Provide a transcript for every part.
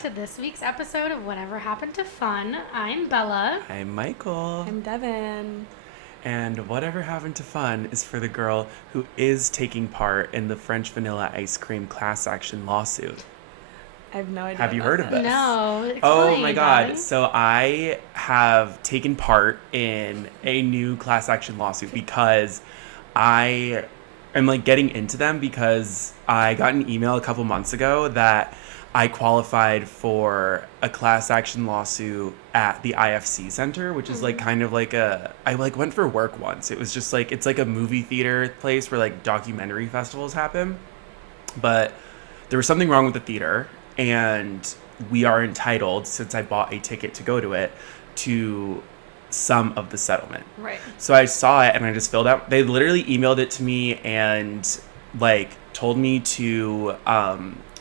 to this week's episode of Whatever Happened to Fun. I'm Bella. I'm Michael. I'm Devin. And Whatever Happened to Fun is for the girl who is taking part in the French vanilla ice cream class action lawsuit. I have no idea. Have you heard of this? No. Oh my God. Devin. So I have taken part in a new class action lawsuit because I am like getting into them because I got an email a couple months ago that I qualified for a class action lawsuit at the IFC Center, which is like kind of like I like went for work once. It was just like, it's like a movie theater place where like documentary festivals happen. But there was something wrong with the theater, and we are entitled, since I bought a ticket to go to it, to some of the settlement. Right. So I saw it and I just filled out, they literally emailed it to me and like told me to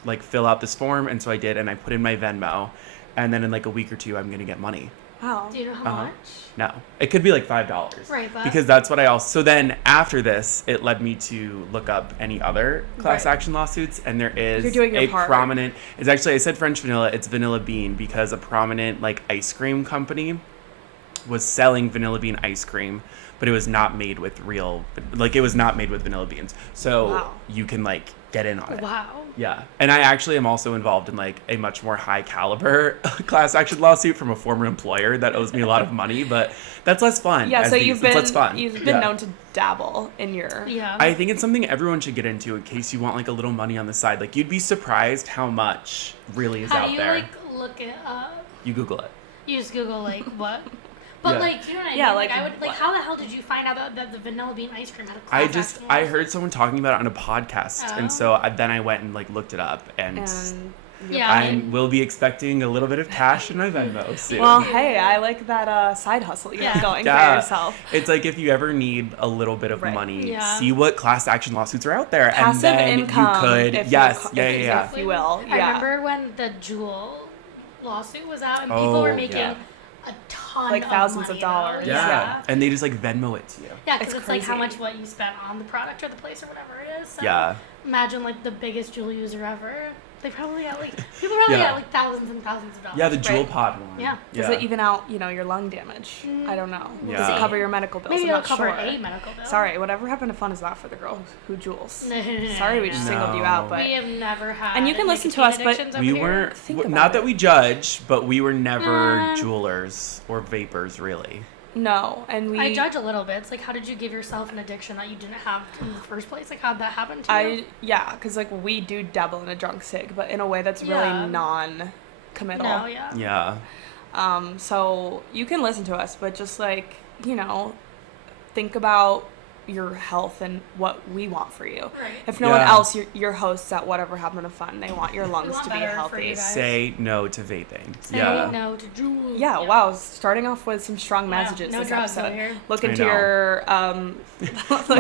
like fill out this form, and so I did, and I put in my Venmo, and then in like a week or two I'm gonna get money. Wow. Do you know how much? No, it could be like $5. Right, but... because that's what I also. So then after this, it led me to look up any other class Right. action lawsuits, and there is You're doing your a part. prominent. It's actually, I said French vanilla. It's vanilla bean because a prominent like ice cream company was selling vanilla bean ice cream, but it was not made with real, like it was not made with vanilla beans. So Wow. you can like get in on it. Wow. Yeah. And I actually am also involved in like a much more high caliber class action lawsuit from a former employer that owes me a lot of money, but that's less fun. Yeah, so you've been less fun. you've been Yeah. known to dabble in your Yeah. I think it's something everyone should get into in case you want like a little money on the side. Like you'd be surprised how much really is How out do you, there. like, look it up? You Google it. You just Google, like, what? But, Yeah. like, do you know what I Yeah, mean? like, I would, like, what? how the hell did you find out that the vanilla bean ice cream had a class action I lawsuit? heard someone talking about it on a podcast, Oh. and so then I went and like looked it up, and Yeah. I will be expecting a little bit of cash in my Venmo soon. Well, hey, I like that side hustle you have Yeah. going Yeah. for yourself. It's like if you ever need a little bit of Right. money, Yeah. see what class action lawsuits are out there, Passive and then income, you could, if yes, you, yeah. if you will. I Yeah. remember when the Jewel lawsuit was out, and Oh, people were making yeah. a ton Like of thousands of money, dollars. though. Yeah. And they just like Venmo it to you. Yeah, because It's it's like how crazy. much what you spent on the product or the place or whatever it is. So Yeah. Imagine like the biggest Jewel user ever. They probably got like people probably Yeah. got like thousands and thousands of dollars. Yeah, the Jewel Right. Pod one. Yeah. Does it even out, your lung damage? I don't know. Does Yeah. it cover your medical bills? Maybe I'm it'll not cover sure. a medical bill. Sorry, whatever happened to fun is not for the girl who jewels. No. Sorry, we just singled you out, but We have never had. And you can listen to nicotine us, but addictions over We here. weren't, Think about not that it. we judge, but we were never Nah. jewelers or vapors, really. no, and we. I judge a little bit. It's like, how did you give yourself an addiction that you didn't have in the first place? Like, how'd that happen to you? Because like we do dabble in a drunk sig, but in a way that's Yeah. really non-committal. No, yeah. Yeah. So you can listen to us, but just like think about your health and what we want for you. Right. If no one Yeah. else, your hosts at Whatever Happened to Fun, they want your lungs want to be better for healthy. you guys. Say no to vaping. Say Yeah. no to Jewel. Yeah, wow. Starting off with some strong Wow, messages no this drugs episode. over here. Look I into know.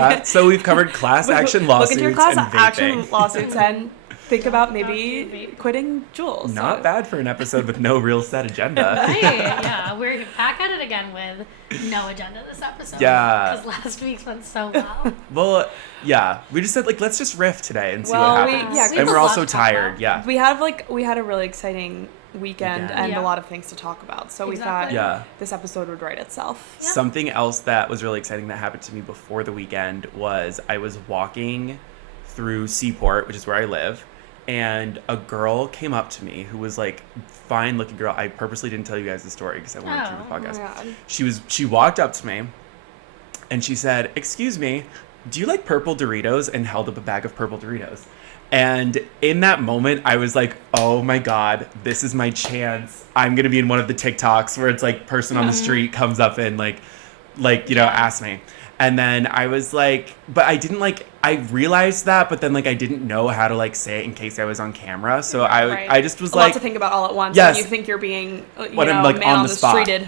your So we've covered class action Look lawsuits into your class and action vaping. lawsuits and think about Not to maybe vape. quitting Jules. Not bad for an episode with no real set agenda. Right, yeah, we're back at it again with no agenda this episode. Yeah. Because last week's went so well. Well, yeah, we just said like let's just riff today and see Well, what we- happens. yeah, We have and a we're lot also to talk tired. about. Yeah. We had a really exciting weekend and Yeah. a lot of things to talk about. So we Exactly. thought Yeah. this episode would write itself. Yeah. Something else that was really exciting that happened to me before the weekend was I was walking through Seaport, which is where I live, and a girl came up to me who was like fine looking girl. I purposely didn't tell you guys the story because I wanted to do the Oh, Oh my podcast. God. She walked up to me and she said, "Excuse me, do you like purple Doritos?" and held up a bag of purple Doritos. And in that moment, I was like, oh my God, this is my chance. I'm going to be in one of the TikToks where it's like person on the street comes up and asks me. And then I was like, but I didn't I realized that, but then I didn't know how to say it in case I was on camera. So Right. I just was a lot like, to think about all at once. Yes. And you think you're being, When I'm, man on the spot. streeted.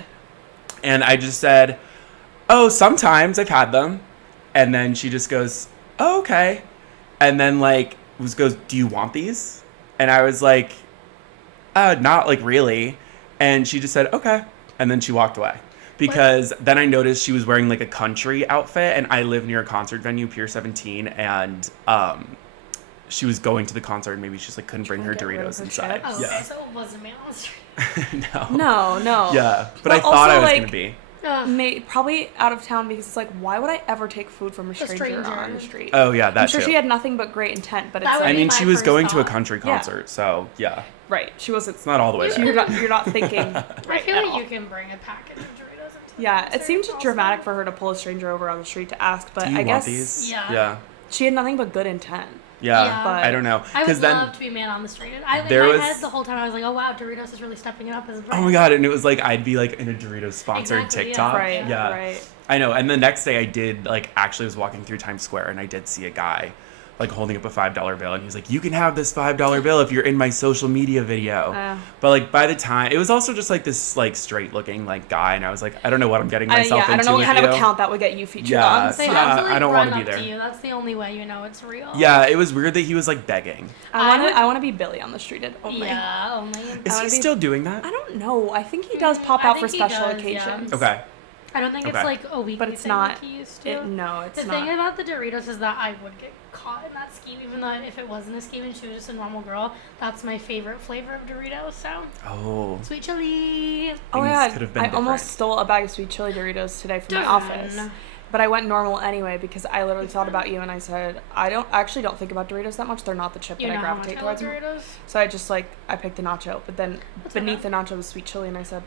and I just said, oh, sometimes I've had them. And then she just goes, oh, okay. And then goes, do you want these? And I was like, not really. And she just said, okay. And then she walked away. Because then I noticed she was wearing a country outfit, and I live near a concert venue, Pier 17, and she was going to the concert and maybe she just like couldn't bring her Get rid of Doritos her inside. chips? Oh, okay, Yeah. so it wasn't man on the street. No. Yeah, but Well, I thought I also, was like, gonna be. Probably out of town because it's like, why would I ever take food from a stranger stranger. on the street? Oh yeah, I'm that sure too. she had nothing but great intent, but it's That would like, I mean, my she was first going to a thought. country Yeah. concert, so yeah, right. She wasn't. it's not all the way there. You're not thinking. I Right feel at like all. you can bring a package of Doritos into the Yeah, it concert seemed also. dramatic for her to pull a stranger over on the street to ask, but Do you I want guess these? Yeah. Yeah. she had nothing but good intent. Yeah. But I don't know. I would Because then, love to be man on the street. In There my was- head the whole time I was like, oh wow, Doritos is really stepping it up as a brand. oh my god, and it was like I'd be like in a Doritos sponsored Exactly, yeah. TikTok. Right. Yeah. Right. I know. And the next day I did like actually was walking through Times Square and I did see a guy like holding up a $5 bill and he was like, you can have this $5 bill if you're in my social media video. But like by the time it was also just like this like straight looking like guy and I was like, I don't know what I'm getting myself into. I don't know what with kind of you. account that would get you featured Yeah. on. They Yeah, have to like I don't run wanna be up there. to you. That's the only way you know it's real. Yeah, it was weird that he was like begging. I want to be Billy on the street only. Yeah, only. Is he wanna be- still doing that? I don't know. I think he does pop I out for think he special does, yeah. occasions. Okay. I don't think Okay. it's like a weekly But it's thing not. like he used to. No, it's The not. thing about the Doritos is that I would get caught in that scheme, even though if it wasn't a scheme and she was just a normal girl, that's my favorite flavor of Doritos. So Oh. sweet chili. Oh my Things god, could have been I almost different. stole a bag of sweet chili Doritos today from my Devin. office. But I went normal anyway because I literally thought about you and I said, I actually don't think about Doritos that much. They're not the chip You that know I how much gravitate I love towards. Doritos? So I just I picked the nacho. But then What's beneath that? the nacho was sweet chili and I said,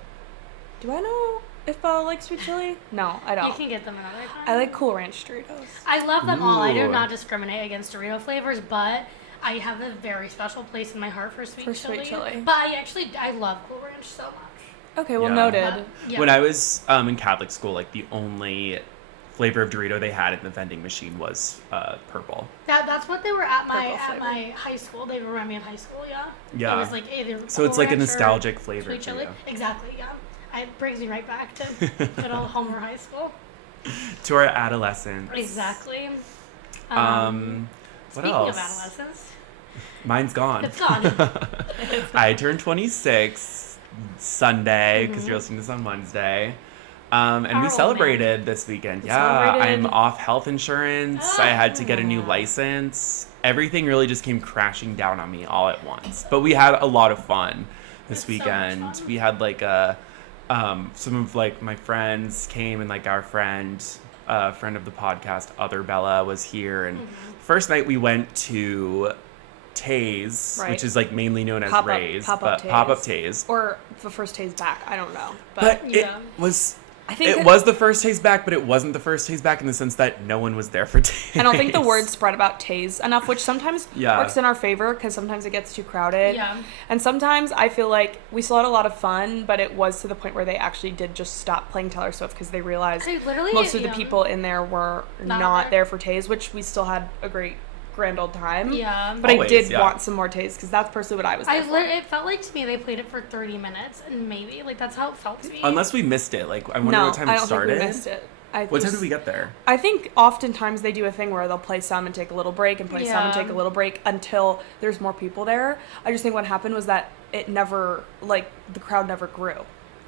do I know if I like sweet chili? No, I You don't. can get them another time. I like Cool Ranch Doritos. I love them all. I do Ooh. not discriminate against Dorito flavors, but I have a very special place in my heart for sweet chili. But I love Cool Ranch so much. Okay, well, Yeah. noted. But, yeah. When I was in Catholic school, like the only flavor of Dorito they had in the vending machine was purple. That's what they were at Purple flavor. my high school. They remind me of high school, yeah. Yeah. It was like either So it's Cool like a Ranch or nostalgic flavor sweet for chili. you. Exactly, yeah. It brings me right back to good old Homer High School. To our adolescence. Exactly. What Speaking else? of adolescence, Mine's gone. it's gone. I turned 26 Sunday because Mm-hmm. you're listening to this on Wednesday. And Our we old celebrated this weekend. We Yeah, celebrated. I'm off health insurance. I had to get a new Ah. license. Everything really just came crashing down on me all at once. But we had a lot of fun this It's so much weekend. fun. We had like some of like my friends came and like our friend of the podcast, other Belle-A, was here. And first night we went to Taze, Right. which is like mainly known as Pop-up- Ray's, pop-up but pop-up Taze. Taze. Or the first taste back. I don't know. But Yeah. I think it was the first Taze back, but it wasn't the first Taze back in the sense that no one was there for Taze. I don't think the word spread about Taze enough, which sometimes Yeah. works in our favor because sometimes it gets too crowded. Yeah. And sometimes I feel like we still had a lot of fun, but it was to the point where they actually did just stop playing Taylor Swift because they realized I literally, most of the yeah. people in there were Not not there. there for Taze, which we still had a great grand old time. Yeah. But Always, I did yeah. want some more Taze because that's personally what I was there for. It felt like to me they played it for 30 minutes and maybe like that's how it felt to me. Unless we missed it. Like, I wonder No, what time I it don't started. think we missed it. What time did we get there? I think oftentimes they do a thing where they'll play some and take a little break and play some and Yeah. take a little break until there's more people there. I just think what happened was that it never, like, the crowd never grew.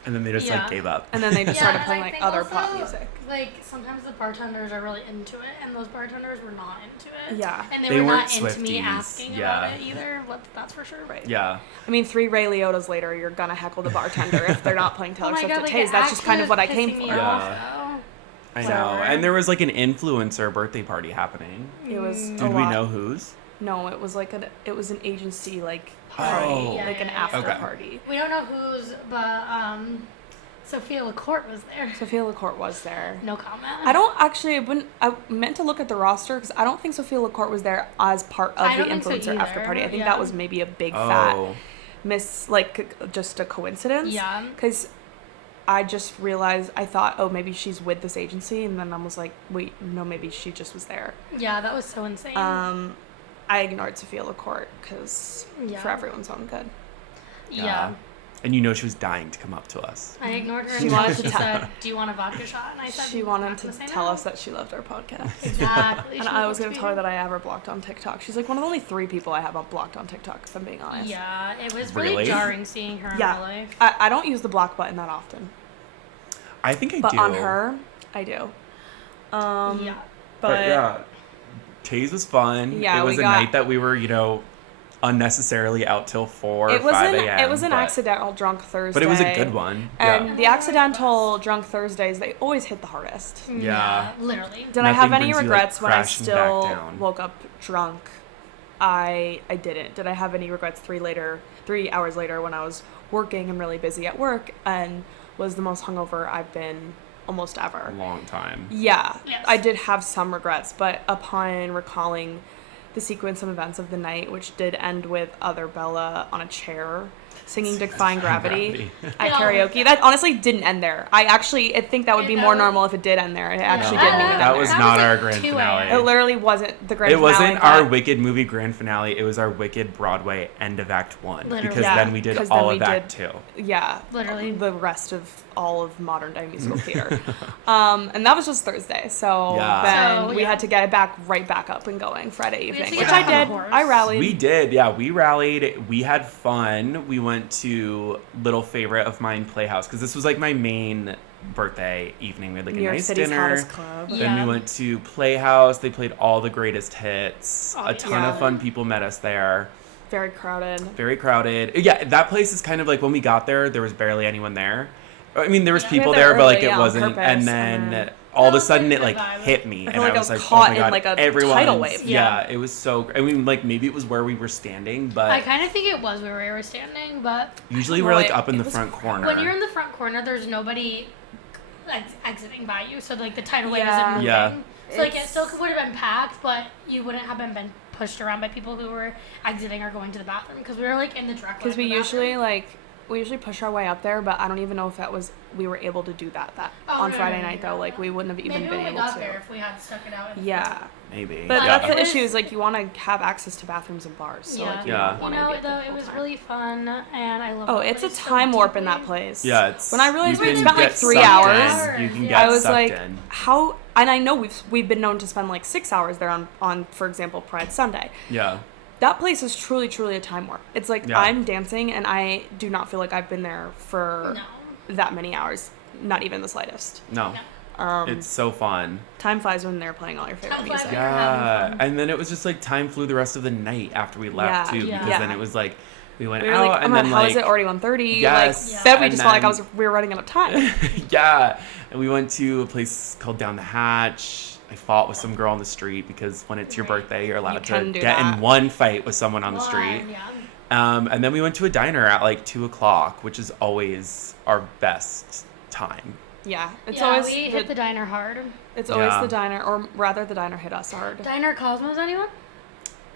And then they just Yeah. like gave up. And then they just Yeah, started and playing I like think other also, pop music. Like sometimes the bartenders are really into it, and those bartenders were not into it. Yeah. and They they, were weren't not into me Swifties, asking yeah. about it either. That's for sure. Right. Yeah. I mean, 3 Ray Liotta's later, you're gonna heckle the bartender if they're not playing Taylor Oh my Swift God, at like, Taze. it That's just kind actually of what I was came pissing for. me Yeah. off, I though. know. Whatever. And there was like an influencer birthday party happening. It was Mm. a Did we lot. know whose? No, it was like it was an agency like Oh. party, Yeah, like an yeah, yeah. after Okay. party. We don't know whose, but Sophia LaCourte was there. Sophia LaCourte was there. No comment. I meant to look at the roster because I don't think Sophia LaCourte was there as part of I the don't think so influencer after either, party. I think yeah. that was maybe a big fat Oh. just a coincidence. Yeah. Because I just realized, I thought, oh, maybe she's with this agency. And then I was like, wait, no, maybe she just was there. Yeah, that was so insane. I ignored Sophia LaCourte because Yeah. for everyone's own good. yeah. And you know she was dying to come up to us. I ignored her She until wanted she to tell- said, "Do you want a vodka shot?" And I said, She "I'm wanted not to gonna say tell no." us that she loved our podcast. Exactly. And She I was supposed going be to tell her here. that I ever blocked on TikTok. She's like one of the only 3 people I have blocked on TikTok, if I'm being honest. Yeah, it was really, Really? jarring seeing her in Yeah. real life. I don't use the block button that often. I think I But do. on her, I do. Yeah. But yeah. Taze was fun. Yeah, it was a night that we were, unnecessarily out till 4 or 5 a.m. It was an accidental drunk Thursday. But it was a good one. And the accidental drunk Thursdays, they always hit the hardest. Yeah. Literally. Did I have any regrets when I still woke up drunk? I didn't. Did I have any regrets 3 hours later when I was working and really busy at work and was the most hungover I've been almost ever? A long time. Yeah. Yes. I did have some regrets, but upon recalling the sequence of events of the night, which did end with other Belle-A on a chair singing Defying Gravity at karaoke. That honestly didn't end there. I think that would be more normal if it did end there. It actually didn't even end there. That was not our grand finale. It literally wasn't the grand finale. It wasn't our Wicked movie grand finale. It was our Wicked Broadway end of Act 1. Literally. Because then we did all of Act 2. Yeah. Literally. The rest of all of modern day musical theater. And that was just Thursday. So then we had to get it right back up and going Friday evening, which I did. I rallied. We did. Yeah, we rallied. We had fun. We went to little favorite of mine, Playhouse, because this was like my main birthday evening. We had like New a York nice City's dinner. hottest club. Then we went to Playhouse. They played all the greatest hits. A ton of fun people met us there. Very crowded. Very crowded. Yeah, that place is kind of like when we got there was barely anyone there. I mean, there was people there, but like it wasn't. And then all of a sudden it like hit me, and I was like, caught "Oh my god!" in like a everyone's tidal wave. Yeah, it was so. I mean, like maybe it was where we were standing, but I kind of think it was where we were standing. But usually we're like up in the front corner. When you're in the front corner, there's nobody exiting by you, so like the tidal wave isn't moving. Yeah. So like it still would have been packed, but you wouldn't have been pushed around by people who were exiting or going to the bathroom, because we were like in the direct line. Because we usually push our way up there, but I don't even know if we were able to do that on Friday night though. Like we wouldn't have even been able to. Maybe we got there if we had stuck it out. Maybe. But that's the issue, is like you want to have access to bathrooms and bars. So like you don't want to though it was really fun, and I love. Oh, it's a time warp in that place. Yeah, it's. When I realized we spent like 3 hours, you can get I was like, in. how? And I know we've been known to spend like 6 hours there on for example Pride Sunday. Yeah. That place is truly, truly a time warp. It's like I'm dancing, and I do not feel like I've been there for that many hours. Not even the slightest. No. It's so fun. Time flies when they're playing all your favorite music. Yeah. And then it was just like time flew the rest of the night after we left too, because then it was like we went out like, and then how is it already 1:30? Yes. Like then we just felt like we were running out of time. Yeah. And we went to a place called Down the Hatch. I fought with some girl on the street, because when it's your birthday, you're allowed to get in one fight with someone on the street. And then we went to a diner at like 2:00, which is always our best time. Yeah, it's always we hit the diner hard. It's always the diner, or rather, the diner hit us hard. Diner Cosmos, anyone?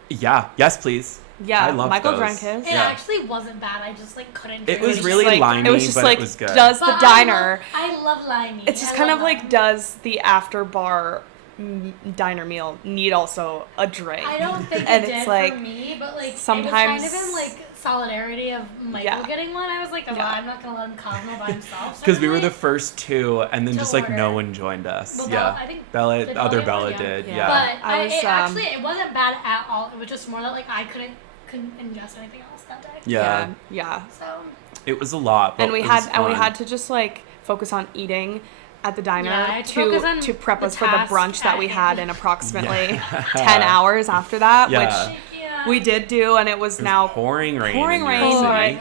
Yeah. Yes, please. Yeah, I love Michael those. drank his. It actually wasn't bad. I just like couldn't. It was really limey, it was just but like, it was good. Does the diner? I love limey. It's just kind of like, does the after bar diner meal need also a drink? I don't think and it did it's like, for me, but like sometimes it was kind of in like solidarity of Michael getting one. I was like, I'm not gonna let him Cosmo by himself. Because we were the first two, and then just like no one joined us. Well, I think other Belle did. Yeah. But it wasn't bad at all. It was just more that like I couldn't ingest anything else that day. Yeah. So it was a lot. But and we had to just like focus on eating at the diner to prep us for the brunch that we had in approximately 10 hours after that, which we did do, and it was now pouring rain.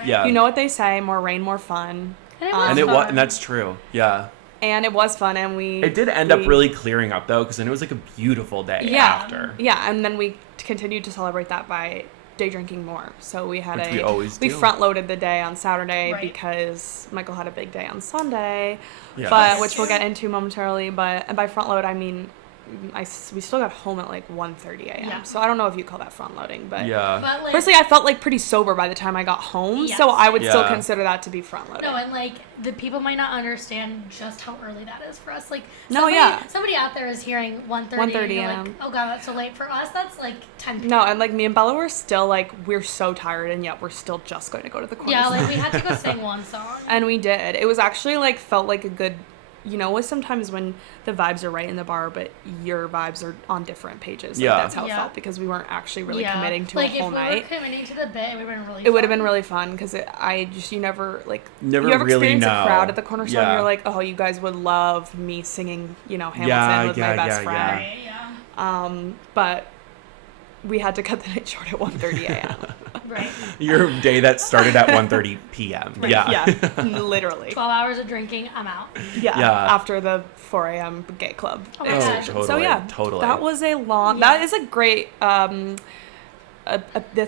Yeah. You know what they say, more rain, more fun. And that's true. Yeah. And it was fun, and it did end up really clearing up though, because then it was like a beautiful day after. Yeah, and then we continued to celebrate that by day drinking more. So we had we front loaded the day on Saturday because Michael had a big day on Sunday, which we'll get into momentarily. And by front load I mean we still got home at like 1:30 a.m. Yeah. So I don't know if you call that front loading, but like, personally I felt like pretty sober by the time I got home, so I would still consider that to be front loading. No, and like the people might not understand just how early that is for us. Like somebody out there is hearing 1:30 a.m. Like, oh god, that's so late. For us, that's like 10 p.m. No, and like me and Bella were still like, we're so tired, and yet we're still just going to go to the corner. Yeah, like we had to go sing one song. And we did. It was actually like felt like a good. With sometimes when the vibes are right in the bar, but your vibes are on different pages. Like, that's how it felt, because we weren't actually really committing to a whole night. Like if we were committing to the bit, it would have been really fun, because you never really experience know. A crowd at the corner store, and you're like, oh, you guys would love me singing, Hamilton with my best friend. But we had to cut the night short at 1:30 a.m. Right. Your day that started at 1:30 p.m. Right. Yeah, literally. 12 hours of drinking, I'm out. Yeah, after the 4 a.m. gay club excursion. Totally, So yeah, totally. that was a long. That is a great. That's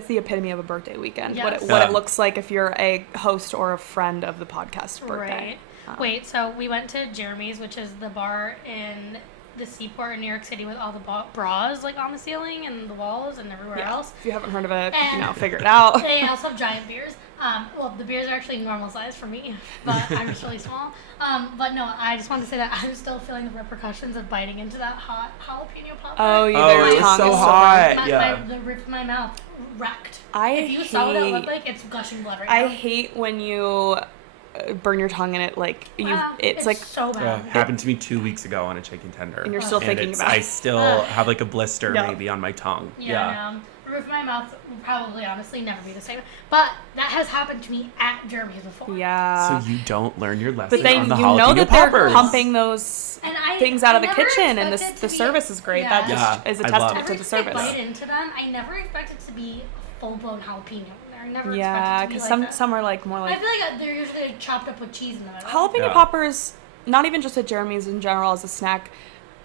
the epitome of a birthday weekend. Yes. What it looks like if you're a host or a friend of the podcast birthday. Right. Wait, so we went to Jeremy's, which is the bar in the Seaport in New York City with all the bras like on the ceiling and the walls and everywhere else. If you haven't heard of it, figure it out. They also have giant beers. Well, the beers are actually normal size for me, but I'm just really small. But no, I just wanted to say that I'm still feeling the repercussions of biting into that hot jalapeno popper. Oh, it was so hot. The roof of my mouth wrecked. If you saw what it looked like, it's gushing blood right now. I hate when you burn your tongue in it, like it's like so bad. Happened to me 2 weeks ago on a chicken tender, and you're still thinking about it. I still have like a blister maybe on my tongue. No. The roof of my mouth will probably honestly never be the same, but that has happened to me at Jeremy's before. Yeah. So you don't learn your lesson. But then on the you know that poppers. they're pumping those things out of the kitchen, and the service is great. That just is a testament to the service. I bite into them. I never expect it to be full blown jalapeno. I never yeah, because some are like more like. I feel like they're usually like chopped up with cheese in the middle. Jalapeno poppers, not even just at Jeremy's in general as a snack,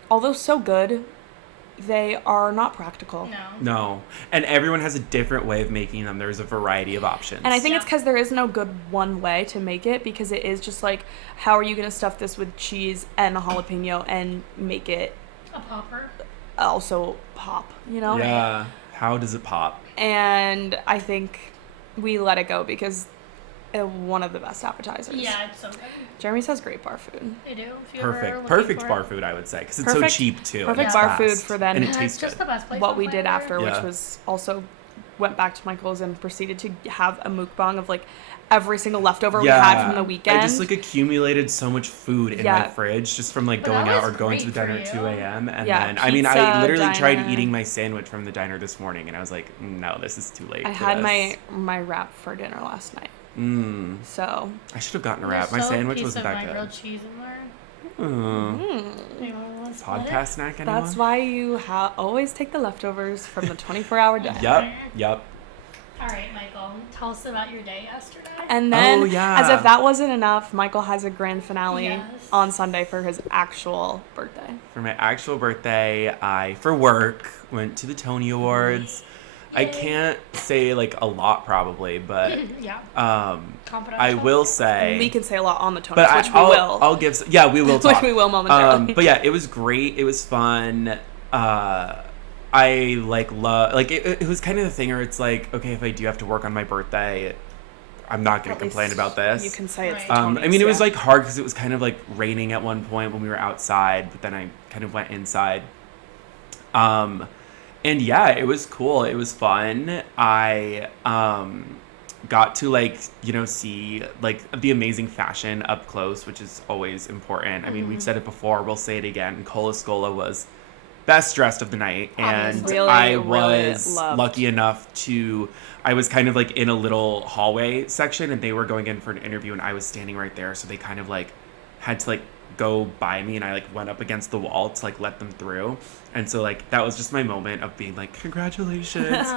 although so good, they are not practical. No, and everyone has a different way of making them. There's a variety of options. And I think it's because there is no good one way to make it, because it is just like, how are you going to stuff this with cheese and a jalapeno and make it a popper? Also pop, you know? Yeah. How does it pop? And I think we let it go because one of the best appetizers. Yeah, it's so good. Jeremy's has great bar food. They do. Perfect bar food, I would say, because it's so cheap too. Perfect bar food for then. And it tastes just the best place. What we did after, which was also went back to Michael's and proceeded to have a mukbang of like every single leftover we had from the weekend. I just like accumulated so much food in my fridge just from like going out or going to the diner at 2 a.m. And then, I mean, I literally tried eating my sandwich from the diner this morning, and I was like, no, this is too late. I had my wrap for dinner last night. So I should have gotten a wrap. My sandwich wasn't that good. Grilled cheese in there. Podcast snack, anyone? That's why you always take the leftovers from the 24-hour day. Yep. All right, Michael, tell us about your day yesterday. And then, as if that wasn't enough, Michael has a grand finale on Sunday for his actual birthday. For my actual birthday, I, for work, went to the Tony Awards. Yay. I can't say like a lot probably, but I will say we can say a lot on the Tonys, which we will. I'll give. Yeah, we will talk. Which we will momentarily. But yeah, it was great. It was fun. I like love like it was kind of the thing where it's like, okay, if I do have to work on my birthday, I'm not going to complain about this. You can say it's the Tonys, I mean, it was like hard because it was kind of like raining at one point when we were outside, but then I kind of went inside. And yeah, it was cool. It was fun. I got to like, see like the amazing fashion up close, which is always important. I mean, we've said it before, we'll say it again. Cola Scola was best dressed of the night, and I was lucky enough I was kind of like in a little hallway section, and they were going in for an interview, and I was standing right there, so they kind of like had to like go by me, and I like went up against the wall to like let them through. And so like that was just my moment of being like, congratulations.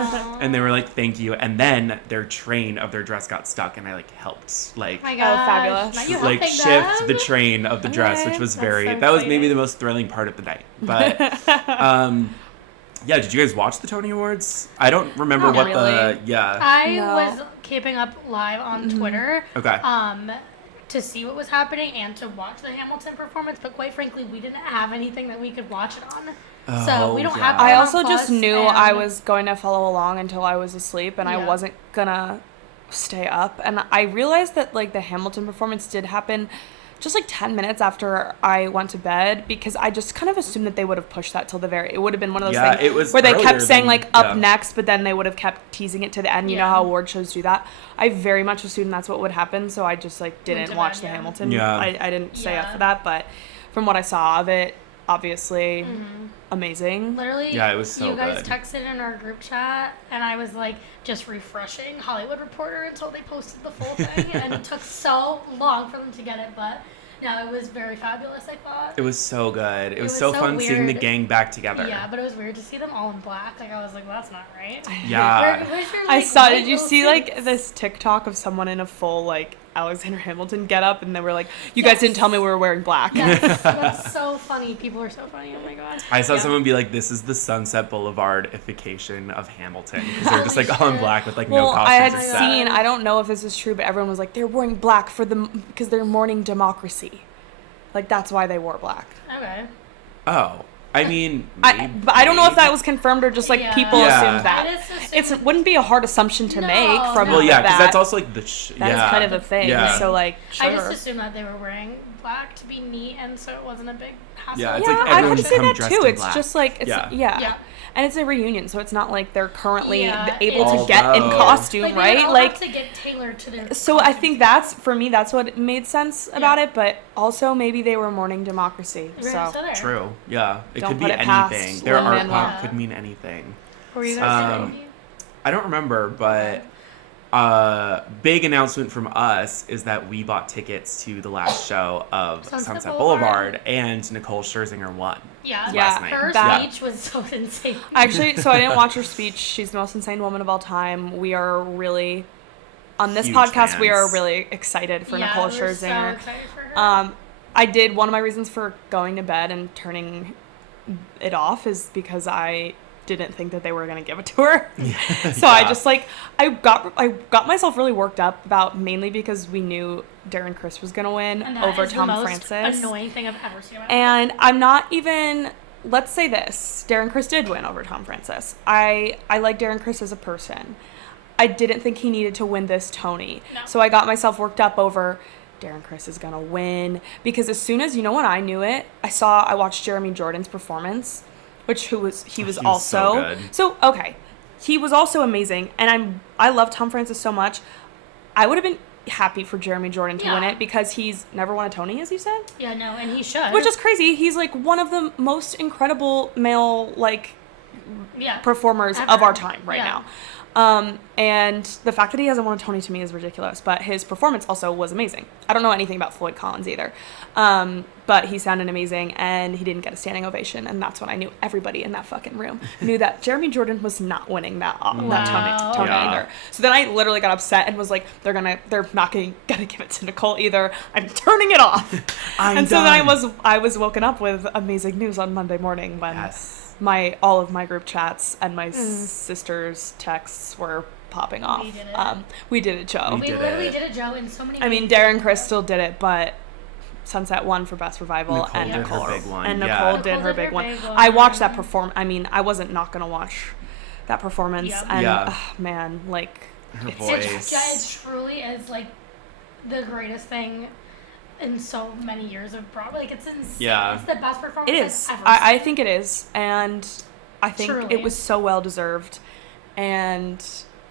And they were like, thank you. And then their train of their dress got stuck, and I like helped like fabulous. Like shift the train of the dress, which was that was maybe the most thrilling part of the night. But yeah, did you guys watch the Tony Awards? I don't remember I was keeping up live on Twitter. Okay. To see what was happening and to watch the Hamilton performance, but quite frankly, we didn't have anything that we could watch it on. So we don't have I also just knew I was going to follow along until I was asleep, and I wasn't gonna stay up. And I realized that like the Hamilton performance did happen just like 10 minutes after I went to bed, because I just kind of assumed that they would have pushed that till the very, it would have been one of those things where they kept saying like up next, but then they would have kept teasing it to the end. You know how award shows do that? I very much assumed that's what would happen, so I just like didn't watch the Hamilton. I didn't stay up for that, but from what I saw of it, obviously amazing. Literally, it was so you guys good. texted in our group chat, and I was like just refreshing Hollywood Reporter until they posted the full thing, and it took so long for them to get it, but No, it was very fabulous, I thought. It was so good. It was so fun weird. seeing the gang back together. Yeah, but it was weird to see them all in black. Like, I was like, well, that's not right. Yeah. I saw, did you see, like, this TikTok of someone in a full, like, Alexander Hamilton getup, and they were like, you guys didn't tell me we were wearing black. Yes, that's so funny. People are so funny. Oh my god. I saw someone be like, this is the Sunset Boulevard-ification of Hamilton. Because they're just like all in black with like no costumes. I had seen, I don't know if this is true, but everyone was like, they're wearing black because they're mourning democracy. Like, that's why they wore black. Okay. Oh. I mean, but I don't know if that was confirmed or just like people assumed that. It wouldn't be a hard assumption to make from well, yeah, because that. that's also like that's kind of a thing. Yeah. So like, sure. I just assumed that they were wearing black to be neat, and so it wasn't a big hassle. Yeah, it's like I could say that too. It's black. just like it's and it's a reunion, so it's not like they're currently able to get in costume, right? Like to get tailored to their. So I think that's for me. That's what made sense about it, but also maybe they were mourning democracy. So true. Yeah, it don't could be put it anything. Their art Lin-Manuel. pop could mean anything. Were you guys saying? I don't remember, but big announcement from us is that we bought tickets to the last show of Sunset Boulevard, and Nicole Scherzinger won. Yeah, last night. Her speech was so insane. Actually, so I didn't watch her speech. She's the most insane woman of all time. We are really, on this podcast, fans. we are really excited for Nicole Scherzinger. So excited for her. I did, one of my reasons for going to bed and turning it off is because I didn't think that they were going to give it to her. So I just like, I got myself really worked up about, mainly because we knew Darren Criss was going to win over Tom Francis. The most annoying thing I've ever seen. And I'm not even, let's say this, Darren Criss did win over Tom Francis. I like Darren Criss as a person. I didn't think he needed to win this Tony. No. So I got myself worked up over Darren Criss is going to win, because as soon as, when I knew it, I watched Jeremy Jordan's performance, he was also he was also amazing, and I love Tom Francis so much. I would have been happy for Jeremy Jordan to win it, because he's never won a Tony, as you said. Yeah, no, and he should. Which is crazy. He's like one of the most incredible male performers of our time right now. And the fact that he hasn't won a Tony to me is ridiculous, but his performance also was amazing. I don't know anything about Floyd Collins either. But he sounded amazing, and he didn't get a standing ovation, and that's when I knew everybody in that fucking room knew that Jeremy Jordan was not winning that Tony either. So then I literally got upset and was like, they're not gonna give it to Nicole either. I'm turning it off. So then I was woken up with amazing news on Monday morning when all of my group chats and my sister's texts were popping off. We did it, Joe. We literally did it, Joe, in so many ways. I mean, Darren Criss still did it, but Sunset won for Best Revival, and Nicole did her big one. I watched that perform. I mean, I wasn't not gonna watch that performance, and man, like her voice. It truly is like the greatest thing in so many years of Broadway. Like, it's insane. Yeah. It's the best performance it is. I've ever I think it is, and I think truly. It was so well deserved, and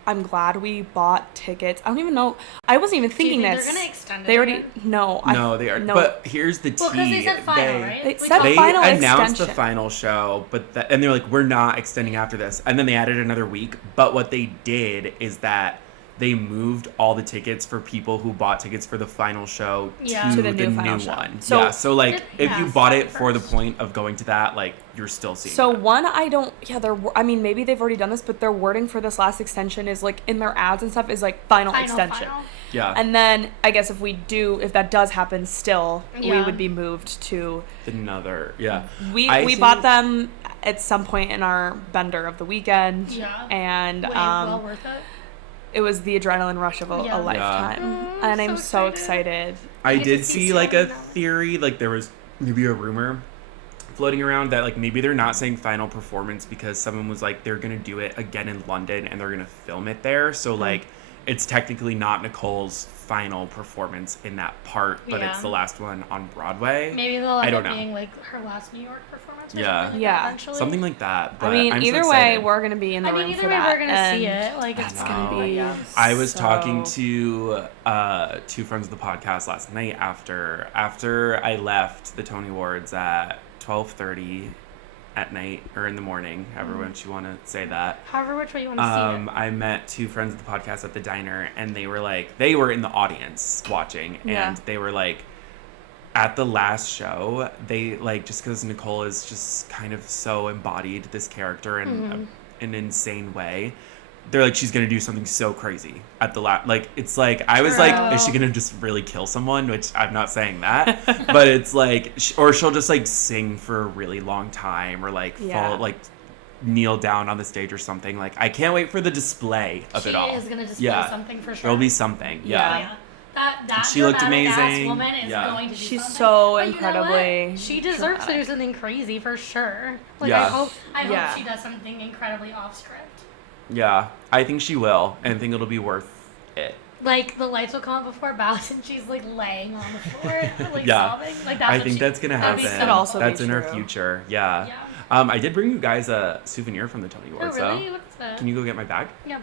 I'm glad we bought tickets. I don't even know. I wasn't even thinking this. They're gonna extend it. They already no, they are. No. But here's the tea. Well, because they said final, right? They said final extension. They announced the final show, and they're like, we're not extending after this, and then they added another week. But what they did is that they moved all the tickets for people who bought tickets for the final show to the new one. So like, if you bought it for the point of going to that, like, you're still seeing that. Maybe they've already done this, but their wording for this last extension is like, in their ads and stuff, is like final extension. Yeah. And then I guess if that does happen still, we would be moved to another, We bought them at some point in our bender of the weekend. Yeah. And well worth it. It was the adrenaline rush of a lifetime. And I'm so excited. I did see like a theory, like there was maybe a rumor floating around that like maybe they're not saying final performance because someone was like, they're going to do it again in London and they're going to film it there. So like, it's technically not Nicole's final performance in that part, but it's the last one on Broadway. Maybe they'll end up being like her last New York performance. Something like that. But I mean, either way, we're gonna be in the room for that. We're gonna see it. Like, it's gonna be. I was talking to two friends of the podcast last night after I left the Tony Awards at 12:30 at night or in the morning, however much you want to say that. However which way you want to see it. I met two friends of the podcast at the diner, and they were in the audience watching, and they were like, at the last show, they like, just because Nicole is just kind of so embodied this character in an insane way, they're like, she's gonna do something so crazy at the last. Like, it's like, I was like, is she gonna just really kill someone? Which I'm not saying that, but it's like, or she'll just like sing for a really long time, or like fall, like kneel down on the stage or something. Like, I can't wait for the display of it all. She is gonna display something for sure. There'll be something. Yeah. That she looked amazing. Woman is going to do She's something. so but incredibly. She deserves to do something crazy for sure. Like, I hope she does something incredibly off script. Yeah, I think she will, and I think it'll be worth it. Like, the lights will come up before Belle, and she's like laying on the floor, like sobbing. Like, that's I think that's gonna happen. That's in our future. Yeah. I did bring you guys a souvenir from the Tony Awards. Oh, really? What's that? Can you go get my bag? Yeah.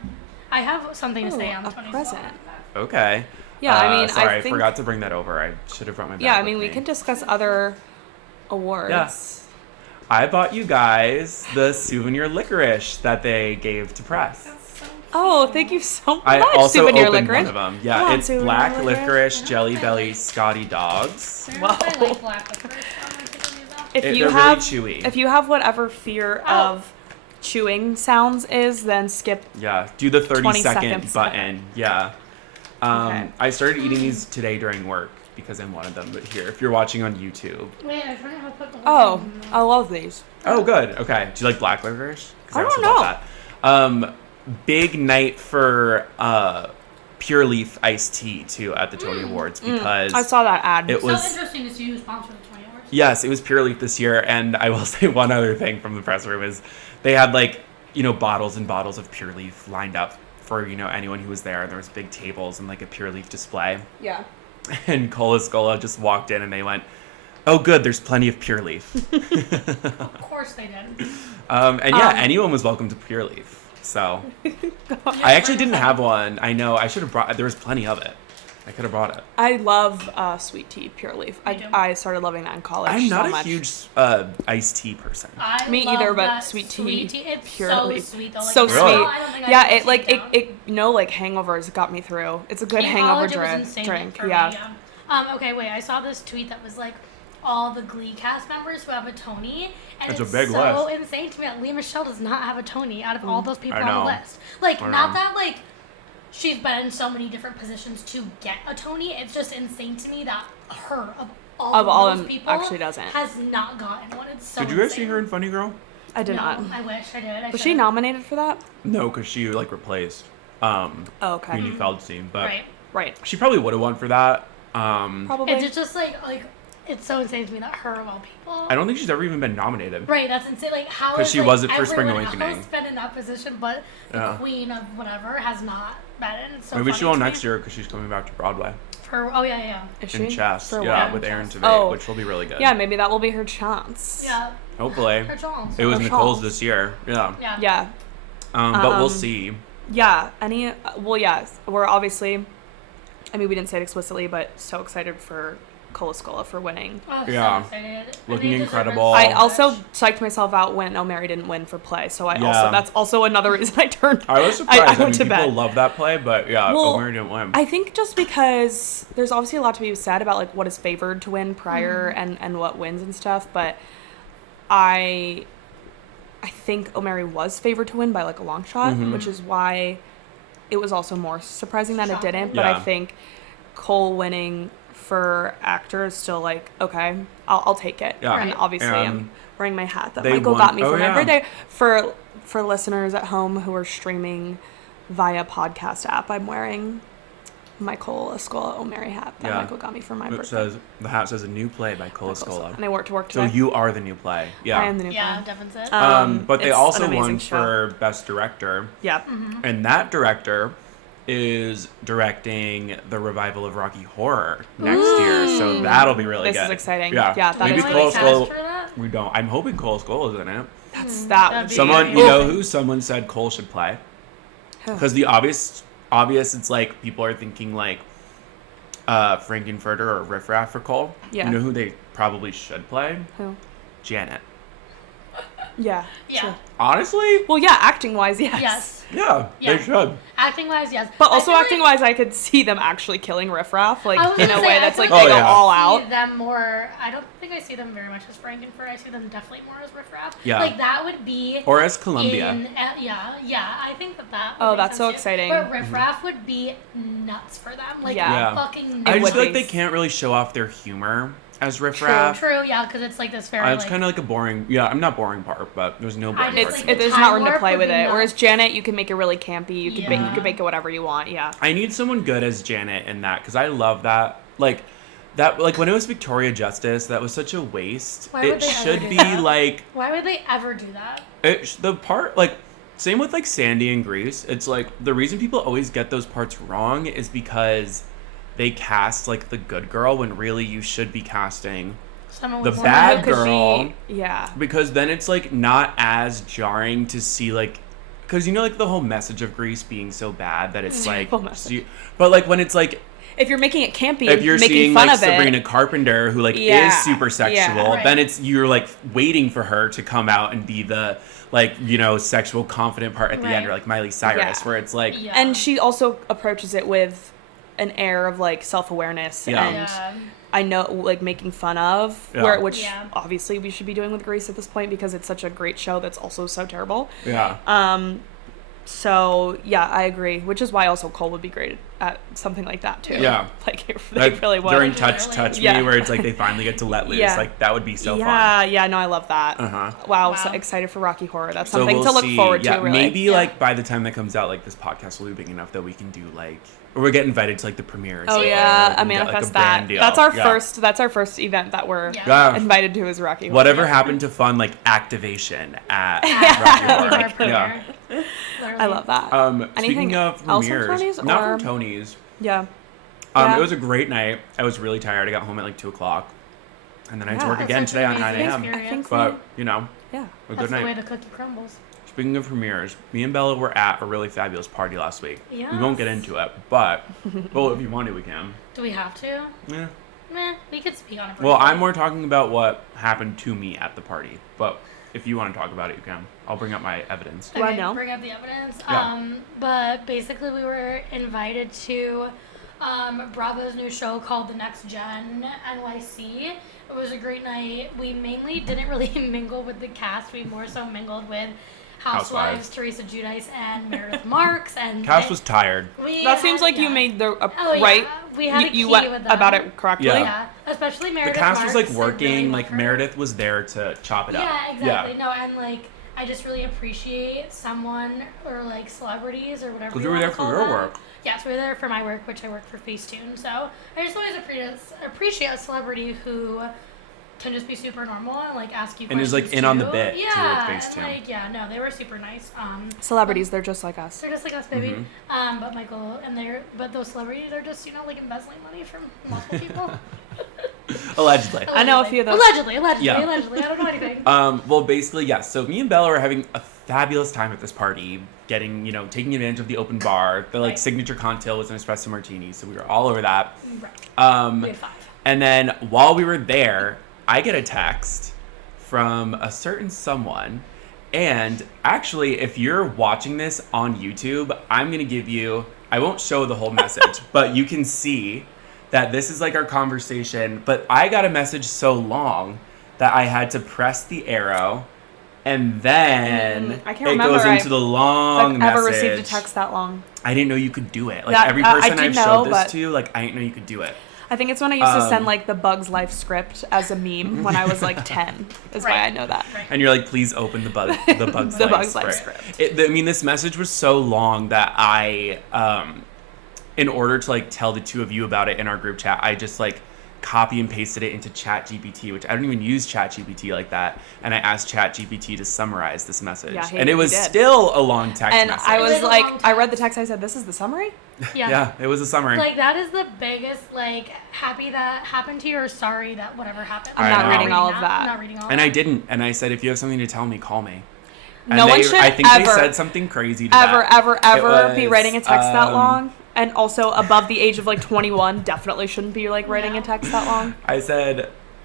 I have something to say on a Tony's present. Okay. Yeah, I mean, sorry, I forgot to bring that over. I should have brought my bag. Yeah, I mean, we can discuss other awards. Yeah. I bought you guys the souvenir licorice that they gave to press. Oh, thank you so much. I also souvenir opened licorice. one of them. Yeah, it's black licorice, Jelly Belly, Scotty Dogs. Whoa. I like black licorice. They're really chewy. If you have whatever fear of chewing sounds is, then skip. Yeah, do the 30-second button. Yeah. Okay. I started eating these today during work because I wanted them. But here, if you're watching on YouTube. Wait, I forgot how to put the Oh, I love these. Oh, good. Okay. Do you like black licorice? I don't know. Big night for Pure Leaf iced tea too at the Tony Awards because I saw that ad. It was so interesting to see you sponsor the Tony Awards. Yes, it was Pure Leaf this year, and I will say one other thing from the press room is they had like, you know, bottles and bottles of Pure Leaf lined up for, you know, anyone who was there, and there was big tables and like a Pure Leaf display. Yeah. And Cola Scola just walked in and they went, "Oh, good, there's plenty of Pure Leaf." Of course they did. Anyone was welcome to Pure Leaf. So, I actually didn't have one. I know, I should have brought, there was plenty of it. I could have brought it. I love sweet tea, Pure Leaf. I started loving that in college. I'm not so a huge iced tea person. Me either, but sweet tea, it's Pure so Leaf. sweet though. Like, so really? Sweet. Yeah, it like it like hangovers got me through. It's a good hangover drink. Yeah. Okay, wait. I saw this tweet that was like all the Glee cast members who have a Tony, and it's a big so list. insane to me that Lea Michele does not have a Tony out of all those people on the list. Like, not that like she's been in so many different positions to get a Tony. It's just insane to me that her of all those people actually doesn't has not gotten one. It's so. Did you guys see her in Funny Girl? I did not. I wish I did. Was she nominated for that? No, because she like replaced Queenie Feldstein, but right. She probably would have won for that. Probably. It's just like it's so insane to me that her of all people. I don't think she's ever even been nominated. Right, that's insane. Like, how? Because she like, wasn't for Spring Awakening. Else been in that position, but the queen of whatever has not been. It's so maybe funny she will to next me. year because she's coming back to Broadway. Is in she? Chess, for with Aaron Tveit, which will be really good. Yeah, maybe that will be her chance. Yeah. Hopefully. Her chance. It was Nicole's this year. Yeah. Yeah. But we'll see. Yeah. We're obviously, I mean, we didn't say it explicitly, but so excited for Cola Scola for winning. Oh, so excited. Looking incredible. I also psyched myself out when O'Mary didn't win for play, so that's also another reason I turned. I was surprised. I went to people bed. love that play, but O'Mary didn't win. I think just because there's obviously a lot to be said about like what is favored to win prior and what wins and stuff, but I think O'Mary was favored to win by like a long shot, which is why it was also more surprising that it didn't. But I think Cole winning for actor is still like, okay, I'll take it. Yeah. And obviously I'm wearing my hat that Michael got me for my birthday. For listeners at home who are streaming via podcast app, I'm wearing my Cola Scola O'Mary hat that Michael got me for my birthday. The hat says a new play by Cola Scola. And I work to work today. So you are the new play. Yeah. I am the new play. Yeah, Devin's it. But they also won for Best Director. Yeah. And that director is directing the revival of Rocky Horror next year, so that'll be really good. This is exciting. Yeah, maybe Cola Scola. We don't. I'm hoping Cola Scola is in it. That. Someone, you know who? Someone said Cole should play. Because the obvious, it's like people are thinking like Frankenfurter or Riff Raff for Cole. Yeah. You know who they probably should play? Who? Janet. Yeah. Yeah. Honestly? Well, yeah, acting-wise, yes. Yes. Yeah, they should. Acting-wise, yes. But also acting-wise, I could see them actually killing riffraff, like, in a way that's, like, I they go all see out. them more, I don't think I see them very much as Frankenfurt. I see them definitely more as riffraff. Yeah. Like, that would be... Or as Columbia. I think that Oh, would that's so make sense too. exciting. But riffraff would be nuts for them. Like, fucking nuts. I just feel like they can't really show off their humor as riffraff. True, yeah, because it's like this very, it's kind of like a boring, I'm not boring part, but there's no boring part. There's not room to play with it. Whereas Janet, you can make it really campy. You can make it whatever you want, I need someone good as Janet in that, because I love that. Like when it was Victoria Justice, that was such a waste. It should be like... Why would they ever do that? Same with like Sandy and Grease. It's like, the reason people always get those parts wrong is because they cast like the good girl when really you should be casting the bad girl. Because then it's like not as jarring to see, like, because like the whole message of Grease being so bad that it's like, but like when it's like, if you're making it campy, if you're seeing fun like of Sabrina Carpenter, who like is super sexual, then you're like waiting for her to come out and be the like, sexual confident part at the end, or like Miley Cyrus, where it's like, and she also approaches it with an air of like self-awareness and I know, like, making fun of which obviously we should be doing with Grease at this point because it's such a great show that's also so terrible. So I agree, which is why also Cole would be great at something like that too. Like they really would. During Touch Me, where it's like they finally get to let loose, like that would be so fun. No, I love that. Wow, so excited for Rocky Horror. That's something to look forward to. Really. Maybe like by the time that comes out, like this podcast will be big enough that we can do like, or we'll get invited to like the premieres. Oh yeah, I manifest that. That's our first. That's our first event that we're invited to is Rocky Horror. Whatever happened to fun like activation at Rocky Horror? I love that. Speaking of premieres, not from Tony's. It was a great night. I was really tired. I got home at like 2:00, and then I had to work again today at 9 a.m. But a good night. That's the way the cookie crumbles. Speaking of premieres, me and Bella were at a really fabulous party last week. We won't get into it, but well, if you want to, we can. Do we have to? Yeah. We could speak on it. Well, I'm more talking about what happened to me at the party, but if you want to talk about it, you can. I'll bring up my evidence. Do I know? Bring up the evidence. But basically, we were invited to Bravo's new show called The Next Gen NYC. It was a great night. We mainly didn't really mingle with the cast. We more so mingled with Housewives, Teresa Giudice, and Meredith Marks. And Cass was tired. That seems like you made the right. We had you went with about it correctly. Yeah, especially Meredith. The cast Marks, was like working. Really like Meredith was there to chop it up. Yeah, exactly. No, and like I just really appreciate someone or like celebrities or whatever. Because you were there for your work. Yes, we were there for my work, which I work for Facetune. So I just always appreciate a celebrity who can just be super normal and like ask you questions. And is like in on the bit to work Facetune. No, they were super nice. Celebrities, they're just like us. They're just like us, baby. But Michael but those celebrities are just like embezzling money from multiple people. Allegedly. I know a few of those. Allegedly. I don't know anything. Well, basically, yes. So me and Bella were having a fabulous time at this party, taking advantage of the open bar. The signature cocktail was an espresso martini, so we were all over that. Right. We had 5. And then while we were there, I get a text from a certain someone. And actually, if you're watching this on YouTube, I'm going to give you, I won't show the whole message, but you can see that this is like our conversation. But I got a message so long that I had to press the arrow, and then it goes into the long message. I've ever received a text that long. I didn't know you could do it. Like every person I've showed this to, like I didn't know you could do it. I think it's when I used to send like the Bugs Life script as a meme when I was like 10. Is why I know that. Right. And you're like, please open the Bugs Life script. This message was so long that I, in order to like tell the two of you about it in our group chat, I just like copy and pasted it into ChatGPT, which I don't even use ChatGPT like that. And I asked ChatGPT to summarize this message. And it was still a long text message. And I was like, I read the text, I said, this is the summary? Yeah, it was a summary. Like, that is the biggest, like, happy that happened to you or sorry that whatever happened. I'm not reading all of that. I'm not reading all of that. And I didn't. And I said, if you have something to tell me, call me. And no one should I think they said something crazy to ever be writing a text that long. And also above the age of like 21 definitely shouldn't be like writing a text that long.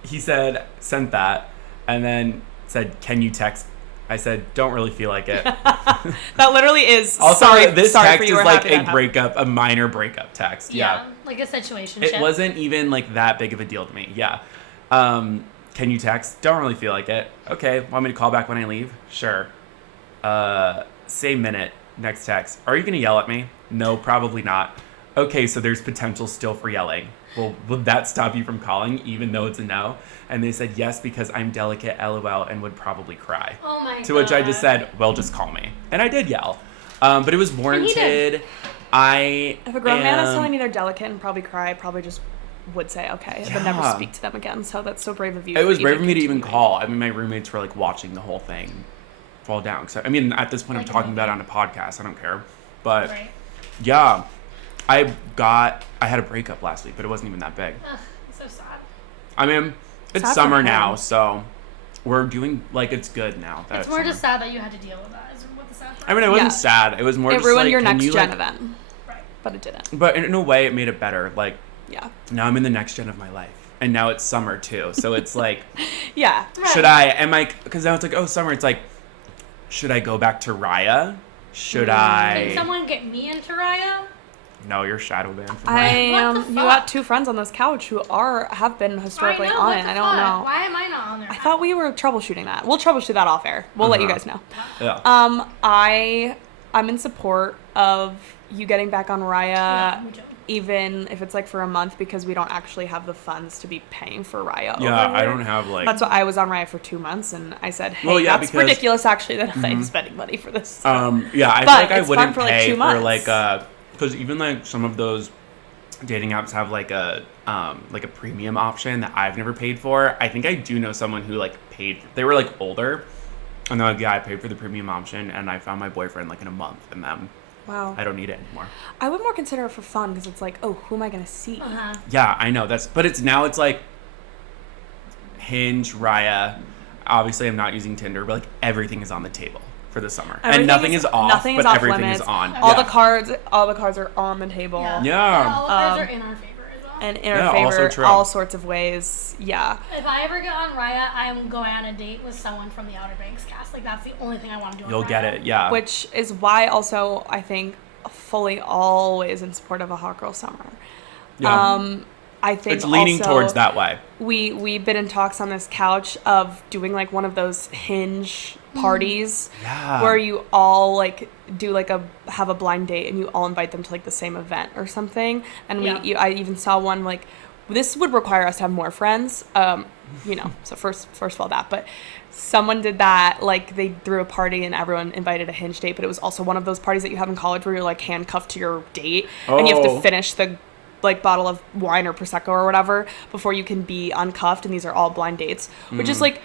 He said, sent that, and then said, can you text? I said, don't really feel like it. That literally is. Also, this text is like a minor breakup text. Yeah. Like a situation. It wasn't even like that big of a deal to me. Yeah. Can you text? Don't really feel like it. Okay. Want me to call back when I leave? Sure. Same minute. Next text. Are you going to yell at me? No, probably not. Okay, so there's potential still for yelling. Well, would that stop you from calling, even though it's a no? And they said, yes, because I'm delicate, LOL, and would probably cry. Oh my God. To which I just said, well, just call me. And I did yell. But it was warranted. If a grown man is telling me they're delicate and probably cry, I probably just would say, okay, but never speak to them again. So that's so brave of you. It was brave of me to even call. I mean, my roommates were like watching the whole thing fall down. So, I mean, at this point, I'm talking about it on a podcast. I don't care. But, yeah. I had a breakup last week, but it wasn't even that big. Ugh, so sad. I mean, it's summer now, so we're doing, like, it's good now. It's more just sad that you had to deal with that, is what the sad part. I mean, it wasn't sad. It was more just, like, it ruined your next gen event. Right. But it didn't. But in a way, it made it better. Like, yeah. Now I'm in the next gen of my life. And now it's summer, too. So it's like, yeah. Because now it's like, oh, summer. It's like, should I go back to Raya? Should I? Can someone get me into Raya? No, you're shadow banned from Raya. You got two friends on this couch who have been historically on it. I don't know. Why am I not on there? I thought we were troubleshooting that. We'll troubleshoot that off air. We'll let you guys know. Yeah. I'm in support of you getting back on Raya, even if it's like for a month, because we don't actually have the funds to be paying for Raya. Yeah, I don't have like. That's why I was on Raya for 2 months, and I said, "Hey, that's ridiculous. Actually, that I'm spending money for this." Yeah, I feel like I wouldn't pay for like because even like some of those dating apps have like a premium option that I've never paid for. I think I do know someone who like paid. They were like older, and they're like, yeah, I paid for the premium option, and I found my boyfriend like in a month, and then I don't need it anymore. I would more consider it for fun because it's like, oh, who am I gonna see? Yeah, I know but it's like Hinge, Raya. Obviously, I'm not using Tinder, but like everything is on the table for the summer, and nothing is off, but everything limits. Is on. All the cards are on the table. Yeah. All the cards are in our favor as well. And in our favor, all sorts of ways. Yeah. If I ever get on Raya, I'm going on a date with someone from the Outer Banks cast. Like that's the only thing I want to do. You'll get it, yeah. Which is why also I think fully always in support of a hot girl summer. Yeah. I think it's leaning towards that way. We've been in talks on this couch of doing like one of those Hinge parties where you all like do like have a blind date and you all invite them to like the same event or something. And I even saw one like this would require us to have more friends. So first of all that, but someone did that, like they threw a party and everyone invited a Hinge date, but it was also one of those parties that you have in college where you're like handcuffed to your date and you have to finish the like bottle of wine or Prosecco or whatever before you can be uncuffed, and these are all blind dates, which is like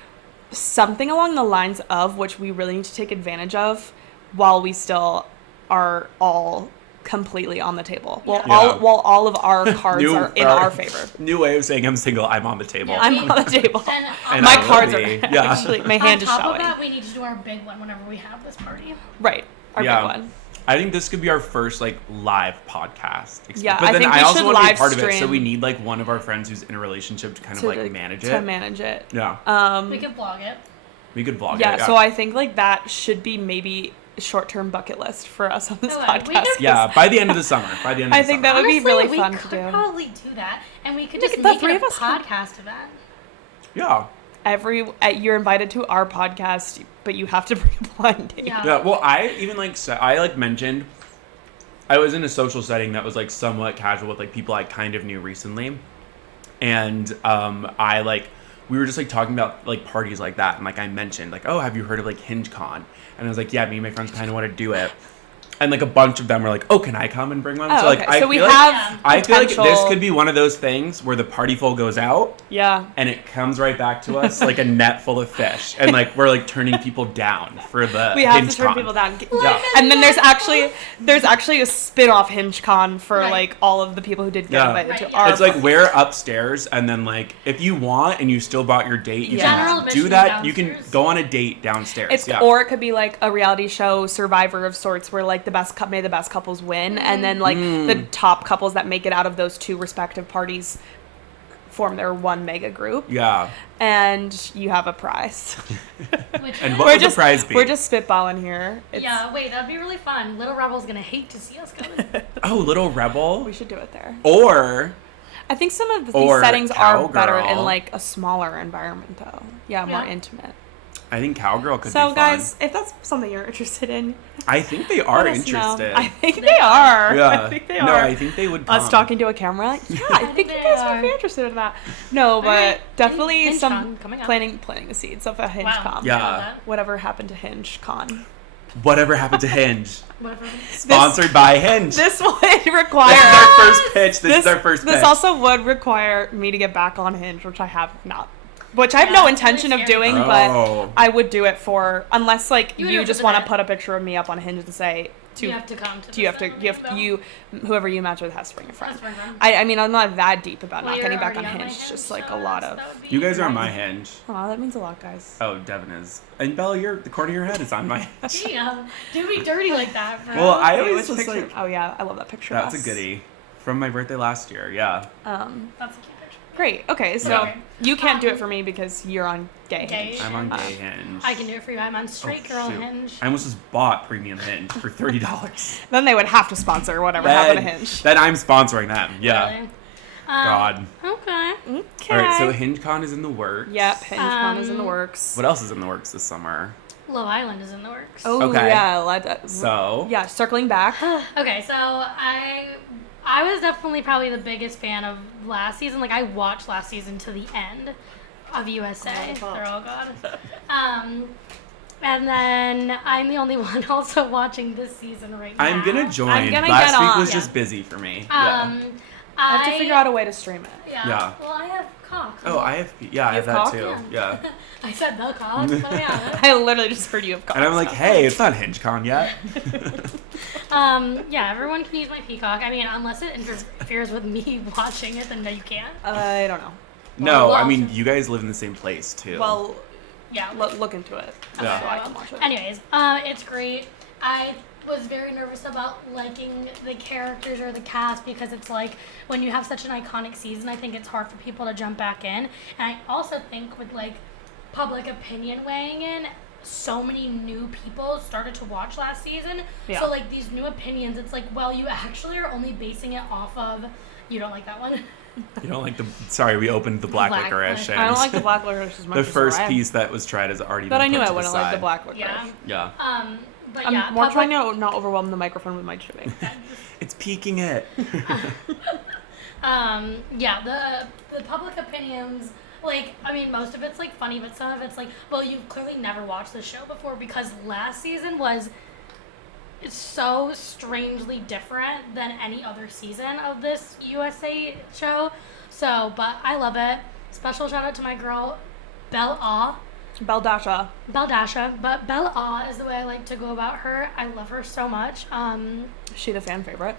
something along the lines of which we really need to take advantage of while we still are all completely on the table. While all of our cards are in our favor. New way of saying I'm single, I'm on the table. Yeah, I'm on the table. And my cards are actually, my hand is showing. On top of that, we need to do our big one whenever we have this party. Right. Our big one. I think this could be our first like live podcast. Yeah, but then I think I also want to be a part of stream. it, so we need like one of our friends who's in a relationship to kind of like manage it. To manage it. Yeah. We could vlog it. We could vlog it. Yeah, so I think like that should be maybe a short-term bucket list for us on this podcast. By the end of the summer. I think that would be really fun to do. We could probably do that, and we could just make it a podcast event. Yeah. You're invited to our podcast, but you have to bring a blind date. Yeah. Well, I even mentioned I was in a social setting that was like somewhat casual with like people I kind of knew recently, and we were just like talking about like parties like that, and like I mentioned like, oh, have you heard of like HingeCon? And I was like, yeah, me and my friends kind of want to do it. And like a bunch of them were like, oh, can I come and bring one? Oh, so like okay. I feel like this could be one of those things where the party full goes out. Yeah. And it comes right back to us like a net full of fish. And like we're like turning people down for the We have to turn people down. Yeah. And then there's actually a spin-off HingeCon for like all of the people who did get invited to our It's like we're upstairs, and then like if you want and you still bought your date, you can do that. Downstairs. You can go on a date downstairs. Or it could be like a reality show Survivor of sorts where like the best couples win, and then like the top couples that make it out of those two respective parties form their one mega group. Yeah. And you have a prize. And what would the prize be? We're just spitballing here. Yeah, wait, that'd be really fun. Little Rebel's gonna hate to see us coming. Oh, Little Rebel? We should do it there. Or... I think some of these settings are better in like a smaller environment, though. Yeah, more intimate. I think Cowgirl could be fun. So, guys, if that's something you're interested in... I think they are interested. I think they are. Yeah. I think they are. No, I think they would come. Us talking to a camera? Yeah, I think you guys would be interested in that. No, but definitely Hinge some planting the seeds of a Hinge Con. Yeah. Whatever happened to Hinge Con? Whatever happened to Hinge? Sponsored by Hinge. This would require... This is our first pitch. This is our first pitch. This also would require me to get back on Hinge, which I have not. Which I have no intention of doing, but I would do it for... Unless, like, you just want to put a picture of me up on Hinge and say... You have to come to whoever you match with has to bring a friend. I mean, I'm not that deep about not getting back on Hinge. Just like a lot of... You guys are on my Hinge. Oh, that means a lot, guys. Oh, Devin is. And Belle, the corner of your head is on my Hinge. Damn. Do me dirty like that, bro. Well, I always just like... Oh, yeah. I love that picture. That's a goodie. From my birthday last year, yeah. That's a cute picture. Great. Okay, so you can't do it for me because you're on gay Hinge. I'm on gay Hinge. I can do it for you. I'm on straight girl Hinge. I almost just bought premium Hinge for $30. Then they would have to sponsor whatever happened to Hinge. Then I'm sponsoring them. Yeah. Really? God. Okay. All right, so HingeCon is in the works. Yep, HingeCon is in the works. What else is in the works this summer? Love Island is in the works. Oh, okay. Yeah. So? Yeah, circling back. Okay, so I was definitely probably the biggest fan of last season. Like, I watched last season to the end of USA. They're all gone. And then I'm the only one also watching this season right now. I'm gonna join. Last week was just busy for me. I have to figure out a way to stream it. Yeah. Well, I have cock. Oh, I have. Yeah, I have that too. Yeah. I said the cock, but yeah. I literally just heard you have cock. And I'm like, hey, it's not HingeCon yet. Yeah, everyone can use my Peacock. I mean, unless it interferes with me watching it, then no, you can't. I don't know. No, I mean, you guys live in the same place too. Well, yeah. Look into it. Yeah. So I can watch it. Anyways, it's great. I was very nervous about liking the characters or the cast because it's like when you have such an iconic season, I think it's hard for people to jump back in. And I also think with like public opinion weighing in, so many new people started to watch last season. Yeah. So like these new opinions, it's like, well, you actually are only basing it off of, you don't like that one? You don't like sorry, we opened the black licorice. I don't like the black licorice as much. The first piece that was tried has already been put to the side. But I knew I wouldn't like the black licorice. Yeah. But I'm more trying to not overwhelm the microphone with my chewing. It's peaking it. The public opinions, like, I mean, most of it's, like, funny, but some of it's, like, well, you've clearly never watched the show before because last season it's so strangely different than any other season of this USA show. So, but I love it. Special shout out to my girl, Belle-A. Belle-A. But Belle-A is the way I like to go about her. I love her so much. Is she the fan favorite?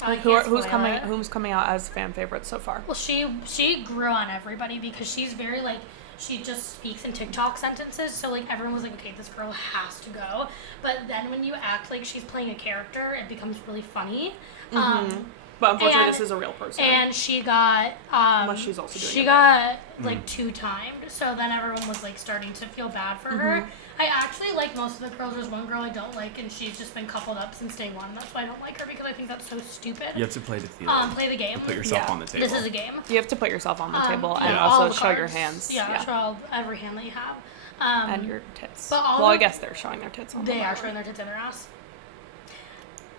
Like who's coming out as fan favorite so far? Well, she grew on everybody because she's very like she just speaks in TikTok sentences. So like everyone was like, okay, this girl has to go. But then when you act like she's playing a character, it becomes really funny. Mm-hmm. But unfortunately, this is a real person. And she got unless she's also doing she got like 2-timed. So then everyone was like starting to feel bad for her. I actually like most of the girls. There's one girl I don't like, and she's just been coupled up since day one. That's why I don't like her because I think that's so stupid. You have to play the field. Play the game. Put yourself on the table. This is a game. You have to put yourself on the table and also show your hands. Yeah, show every hand that you have. And your tits. But I guess they're showing their tits on. They are showing their tits and their ass.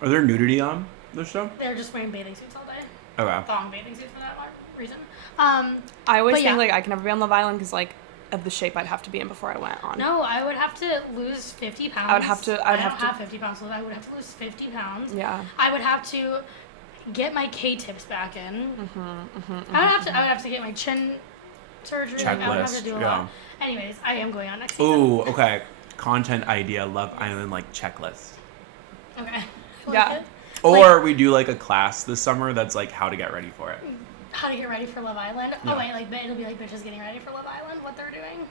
Are there nudity on the show? They're just wearing bathing suits all day. Okay. Thong bathing suits for that reason. I always think like I can never be on Love Island because like of the shape I'd have to be in before I went on. No, I would have to lose 50 pounds. I would have to. I don't have 50 pounds, so I would have to lose 50 pounds. Yeah. I would have to get my K-tips back in. I would have to get my chin surgery. Checklist. I would have to do a lot. Anyways, I am going on next season. Ooh, okay. Content idea. Love Island like checklist. Okay. Yeah. Or we do like a class this summer that's like how to get ready for it. How to get ready for Love Island? Yeah. Oh wait, like it'll be like bitches getting ready for Love Island. What they're doing.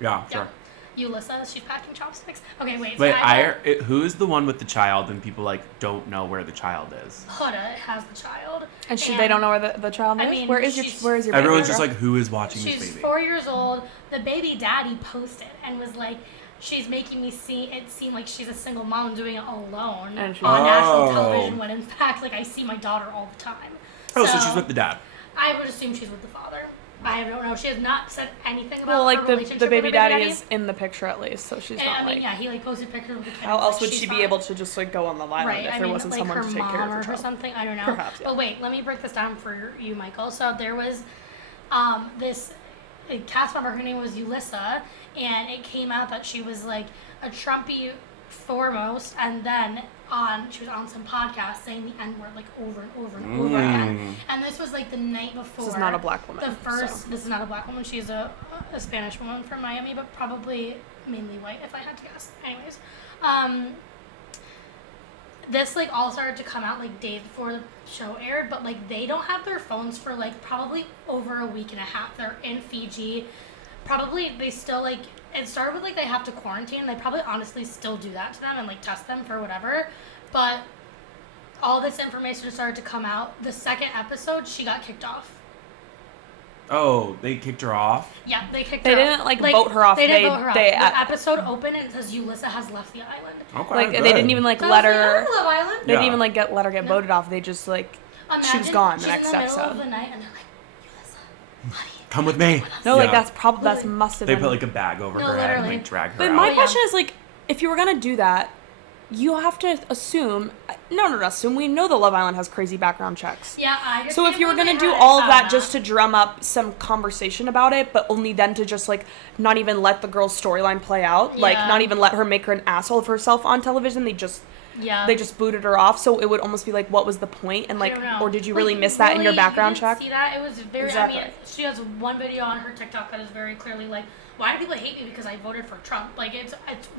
Yeah, sure. Ulysses, she's packing chopsticks. Okay, wait. Wait, who's the one with the child and people like don't know where the child is? Huda has the child. And they don't know where the child is? Mean, where is your baby? Everyone's just like, who is watching this baby? She's 4 years old. The baby daddy posted and was like, she's making me seem like she's a single mom doing it alone on national television when in fact, like, I see my daughter all the time. So she's with the dad. I would assume she's with the father. I don't know. She has not said anything about her relationship the baby with daddy is in the picture at least, so she's not like... he like posted pictures with the kid. How else would she be able to just like go on the island if there wasn't someone to take care of her child? Or something, I don't know. Perhaps, yeah. But wait, let me break this down for you, Michael. So there was this cast member, her name was Ulysses, and it came out that she was like a Trumpy foremost, and then she was on some podcast saying the N-word like over and over and over again. And this was like the night before. This is not a black woman. This is not a black woman. She's a Spanish woman from Miami, but probably mainly white if I had to guess. Anyways, this like all started to come out like days before the show aired, but like they don't have their phones for like probably over a week and a half. They're in Fiji. Probably they still like, it started with like they have to quarantine. They probably honestly still do that to them and like test them for whatever. But all this information started to come out. The second episode, she got kicked off. Oh, they kicked her off? Yeah, they kicked her off. They didn't like vote her off. They didn't vote her off. The episode opened and it says Ulysses has left the island. Okay, like good. They didn't even like let her. Love Island. They didn't even like let her get voted off. They just like she was gone the next episode. She's in the middle of the night and they're like, Ulysses, honey. Come with me. No, like that must have been. They put like a bag over her head and like drag her But out. my question is like, if you were gonna do that, you have to assume. Not assume. We know that Love Island has crazy background checks. Yeah, I just. So if you were gonna do all of that just to drum up some conversation about it, but only then to just like not even let the girl's storyline play out, like not even let her make her an asshole of herself on television, they just booted her off. So it would almost be like, what was the point? And like, or did you really miss that in your background check? See that? It was very. Exactly. I mean, she has one video on her TikTok that is very clearly like, why do people hate me because I voted for Trump? Like it's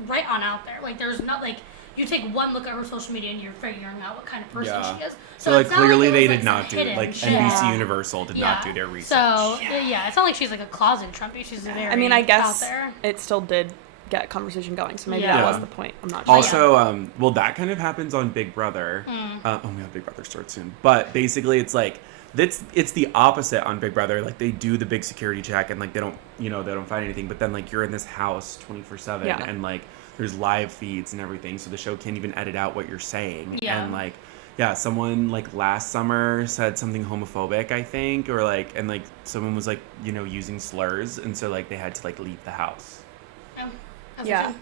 right on out there. Like there's not like. You take one look at her social media and you're figuring out what kind of person she is. So like clearly they did not do it. Like NBC Universal did not do their research. So it's not like she's like a closet Trumpy. She's very I mean, I guess out there. It still did get conversation going. So maybe that was the point. I'm not sure. Also, well, that kind of happens on Big Brother. Big Brother starts soon. But basically, it's like it's the opposite on Big Brother. Like they do the big security check and like they don't find anything. But then like you're in this house 24/7 and like. There's live feeds and everything, so the show can't even edit out what you're saying. Yeah. And like, someone like last summer said something homophobic, I think, or like, and like someone was like, using slurs, and so like they had to like leave the house. Oh, yeah.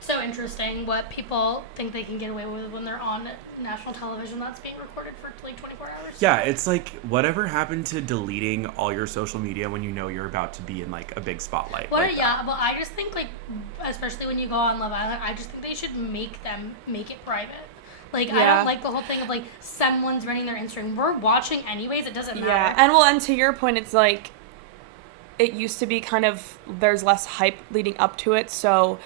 So interesting what people think they can get away with when they're on national television that's being recorded for like 24 hours. Yeah, it's like whatever happened to deleting all your social media when you know you're about to be in like a big spotlight. But I just think like, especially when you go on Love Island, I just think they should make it private. Like, I don't like the whole thing of like someone's running their Instagram. We're watching anyways, it doesn't matter. Yeah, and to your point, it's like, it used to be kind of, there's less hype leading up to it, so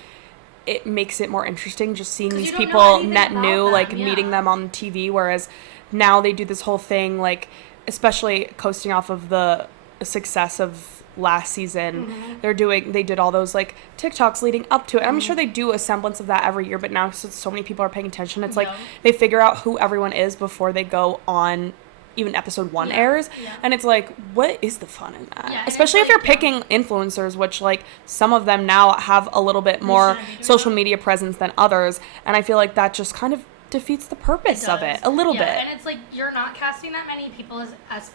it makes it more interesting just seeing these people net new, like meeting them on TV, whereas now they do this whole thing, like, especially coasting off of the success of last season, they did all those like TikToks leading up to it. I'm sure they do a semblance of that every year, but now since so many people are paying attention, it's like they figure out who everyone is before they go on even episode 1 airs, and it's like, what is the fun in that? Especially if you're picking influencers, which like some of them now have a little bit more social media presence than others, and I feel like that just kind of defeats the purpose of it a little bit. And it's like you're not casting that many people as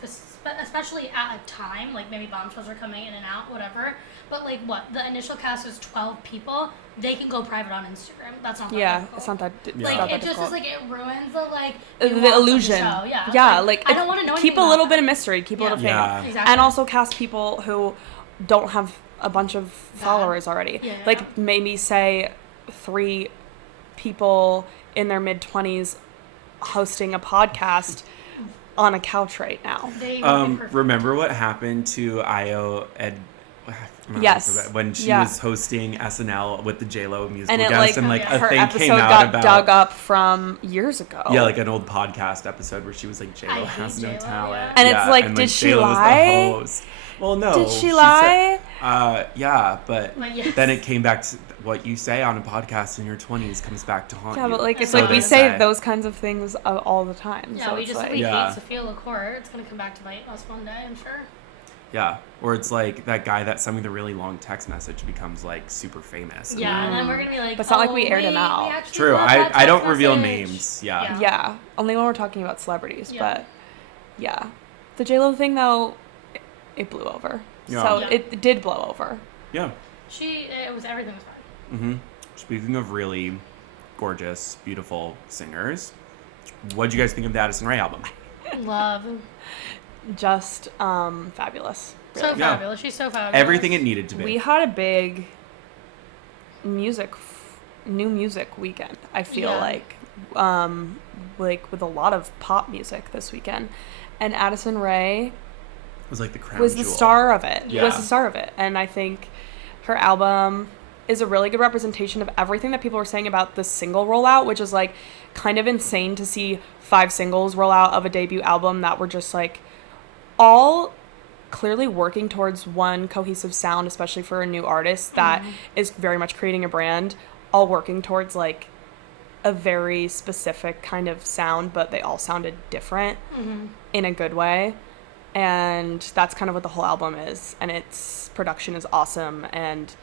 especially at a time, like maybe bombshells are coming in and out, whatever. But like the initial cast is 12 people. They can go private on Instagram. That's not that difficult. It's not that like it just is like it ruins the illusion. Like I don't want to know. Keep a little bit of mystery. Keep a little thing. Exactly. And also cast people who don't have a bunch of followers already. Like maybe say 3 people in their mid-20s hosting a podcast on a couch right now. Remember what happened to Io when she was hosting SNL with the J-Lo musical guest, and like a her thing episode came out got about dug up from years ago. Yeah, like an old podcast episode where she was like, J-Lo has no talent. And it's like, did she lie? Well, no. Did she lie? Yeah, but yes. then it came back to what you say on a podcast in your 20s comes back to haunt you. Yeah, but like it's so like we say those kinds of things all the time. Yeah, so we it's just like, hate Sophia LaCour. It's gonna come back to bite us one day, I'm sure. Yeah, or it's like that guy that sent me the really long text message becomes like super famous. Yeah, and then we're gonna be like, but it's not like we aired him out. True, I don't reveal names. Yeah. Yeah, only when we're talking about celebrities. Yeah. But yeah, the J-Lo thing though, it blew over. Yeah. So it did blow over. Yeah. Everything was fine. Mm-hmm. Speaking of really gorgeous, beautiful singers, what did you guys think of the Addison Rae album? Love. Just fabulous. Really. So fabulous. She's so fabulous. Everything it needed to be. We had a big new music weekend, I feel like with a lot of pop music this weekend. And Addison Rae was like the crown was jewel. The star of it. Yeah. Was the star of it. And I think her album is a really good representation of everything that people were saying about the single rollout, which is like kind of insane to see 5 singles roll out of a debut album that were just like all clearly working towards one cohesive sound, especially for a new artist that is very much creating a brand, all working towards like a very specific kind of sound, but they all sounded different in a good way. And that's kind of what the whole album is. And its production is awesome. And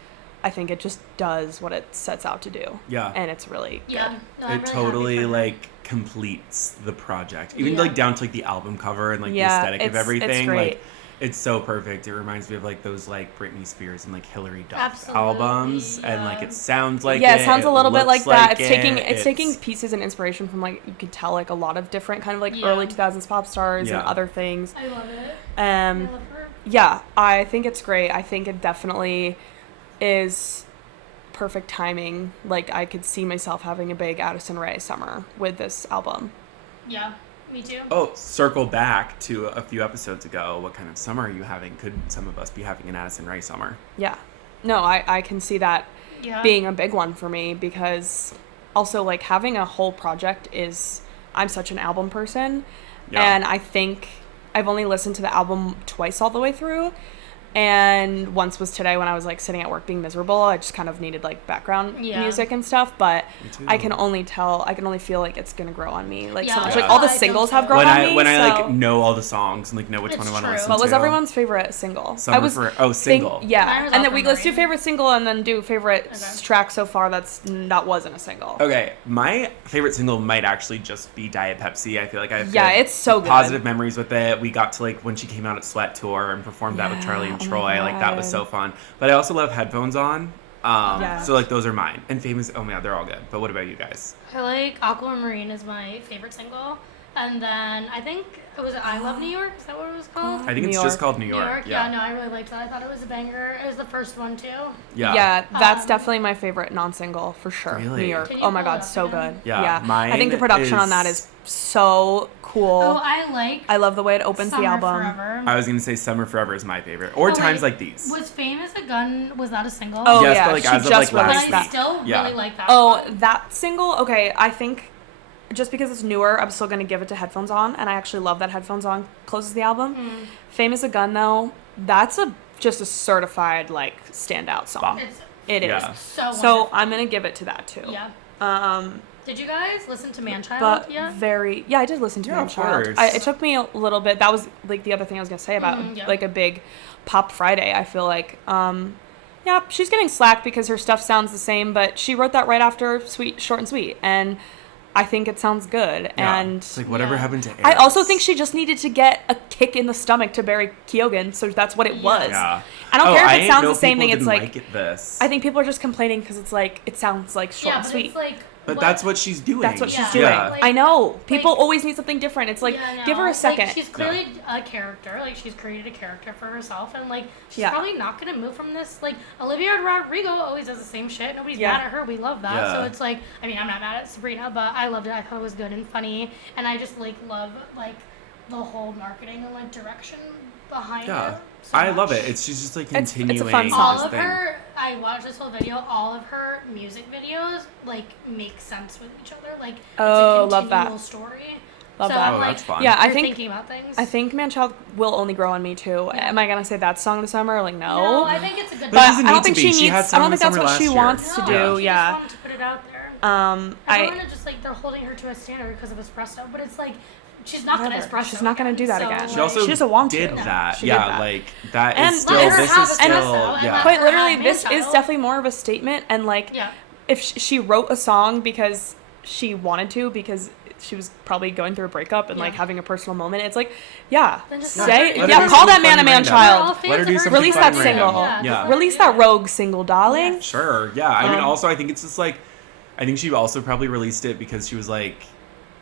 I think it just does what it sets out to do. Yeah. And it's really good. No, it totally like completes the project. Even like down to like the album cover and like the aesthetic of everything. It's great. Like it's so perfect. It reminds me of like those like Britney Spears and like Hilary Duff albums. And like it sounds like it sounds a little bit like that. It's taking pieces and inspiration from like you could tell like a lot of different kind of like early 2000s pop stars and other things. I love it. I love her. Yeah, I think it's great. I think it definitely is perfect timing. Like I could see myself having a big Addison Rae summer with this album. Yeah, me too. Oh, circle back to a few episodes ago. What kind of summer are you having? Could some of us be having an Addison Rae summer? Yeah. No, I can see that being a big one for me because also like having a whole project I'm such an album person and I think I've only listened to the album twice all the way through. And once was today when I was like sitting at work being miserable. I just kind of needed like background music and stuff, but I can only feel like it's gonna grow on me so much. Like all the singles have grown on me. When I like know all the songs and like know which one I want to listen to. What was everyone's favorite single? Single. And then let's do favorite single and then do favorite track so far that wasn't a single. Okay, my favorite single might actually just be Diet Pepsi. I feel like I have it's so good. Positive memories with it. We got to like when she came out at Sweat Tour and performed that with Charlie and Troy, like that was so fun. But I also love Headphones On. So like those are mine. And Famous, oh my god, they're all good. But what about you guys? I like Aquamarine is my favorite single. And then I think it was I Love New York. Is that what it was called? I think it's just called New York. Yeah, no, I really liked that. I thought it was a banger. It was the first one too. Yeah, that's definitely my favorite non-single for sure. Really? New York. Oh my god, so good. Yeah. I think the production on that is so cool. Oh, I love the way it opens the album. Forever. I was gonna say Summer Forever is my favorite. Or Times Like These. Was Famous a Gun? Was that a single? Oh yes, but like as of like last week. I still really like that. Oh, that single. Okay, I think. Just because it's newer, I'm still going to give it to Headphones On, and I actually love that Headphones On closes the album. Famous a Gun, though, that's just a certified, like, standout song. It is. So I'm going to give it to that, too. Yeah. Did you guys listen to Manchild yet? I did listen to Manchild. It took me a little bit. That was, like, the other thing I was going to say about, like, a big Pop Friday, I feel like. She's getting slack because her stuff sounds the same, but she wrote that right after Short and Sweet, and I think it sounds good. And it's like whatever happened to Eris. I also think she just needed to get a kick in the stomach to Barry Keoghan, so that's what it was. Yeah. I don't care if it sounds the same thing. It's like this. I think people are just complaining because it's like it sounds like Short and Sweet. It's like, but that's what she's doing. That's what she's doing. Like, I know. People always need something different. It's like, give her a second. Like, she's clearly a character. Like, she's created a character for herself. And, like, she's probably not going to move from this. Like, Olivia Rodrigo always does the same shit. Nobody's mad at her. We love that. Yeah. So it's like, I mean, I'm not mad at Sabrina, but I loved it. I thought it was good and funny. And I just, like, love, like, the whole marketing and, like, direction behind it. So I love it. She's just like continuing. It's a fun song. All of her, I watched this whole video. All of her music videos like make sense with each other. Like it's a continual story. Love so that. I'm like, that's fun. Yeah, I you're think thinking about things. I think Man-Child will only grow on me too. Yeah. Am I gonna say that song this summer? Like No, I think it's a good But it But doesn't I don't need think to she be. She needs. had I some don't in think that's summer what she last wants to No, do. she Yeah. just wanted to put it out there. I Everyone is just like they're holding her to a standard because of espresso, but it's like she's not gonna Whatever. espresso. She's not gonna do that again. She also She doesn't want did to. that. She did Yeah, that. like that And is still. let her This have is still. espresso and Yeah. let quite her literally, have this is Man-Child. definitely more of a statement. And like, Yeah. if she wrote a song because she wanted to, because she was probably going through a breakup and like Yeah. having a personal moment, it's like, yeah, Then just say, let her yeah, do call that something man a fun man random. We're all child. fans Let her of do hers. something Release fun that and random. single. Yeah. Release that rogue single, darling. Yes. Sure. Yeah. I mean, Um, also, I think it's just like, I think she also probably released it because she was like,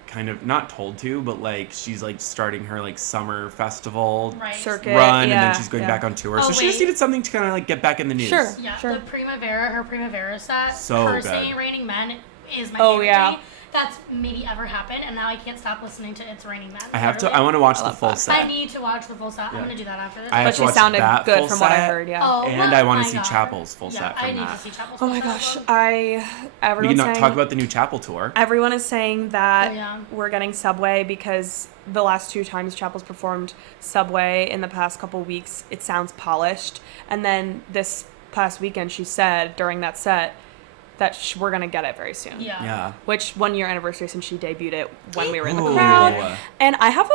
kind of not told to, but like she's like starting her like summer festival Right. Circuit. run, and yeah, then she's going yeah. back on tour. Oh, So she just wait. needed something to kind of like get back in the news. Sure. Yeah, Sure. the her Primavera set, So her good. singing Raining Men is my Oh, favorite yeah. thing. That's maybe ever happened, and now I can't stop listening to It's Raining Men. I have to. literally. I want to watch I the love full that. set. I need to watch the full set. Yeah. I'm gonna do that after this. I have But to she watch sounded that good full from what I set. heard, yeah. Oh, And I want my to see God. Chapel's full Yeah, set I from need that. to see Chapel's Oh full my set gosh, as well. We everyone's can not saying, talk about the new Chapel tour. everyone is saying that Oh, yeah. we're getting Subway because the last 2 times Chapel's performed Subway in the past couple weeks, it sounds polished. And then this past weekend, she said during that set that we're gonna get it very soon. Yeah. Yeah. Which 1 year anniversary since she debuted it when we were in the Ooh. crowd. And I have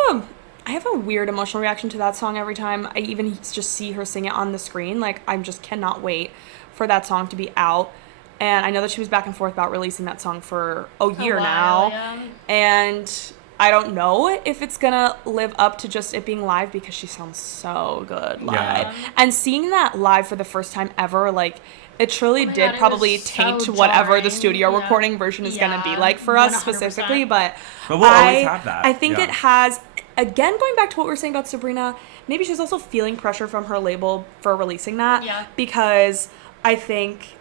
a weird emotional reaction to that song every time I even just see her sing it on the screen. Like, I just cannot wait for that song to be out. And I know that she was back and forth about releasing that song for a year while, now. yeah. And I don't know if it's gonna live up to just it being live because she sounds so good live. Yeah. And seeing that live for the first time ever, like, it truly Oh my did God, it probably was taint so whatever the jarring. studio Yeah. recording version is gonna be Yeah, like for us 100%. specifically. But But we'll always have that. I think Yeah. it has, again, going back to what we were saying about Sabrina, maybe she's also feeling pressure from her label for releasing that. Yeah. Because I think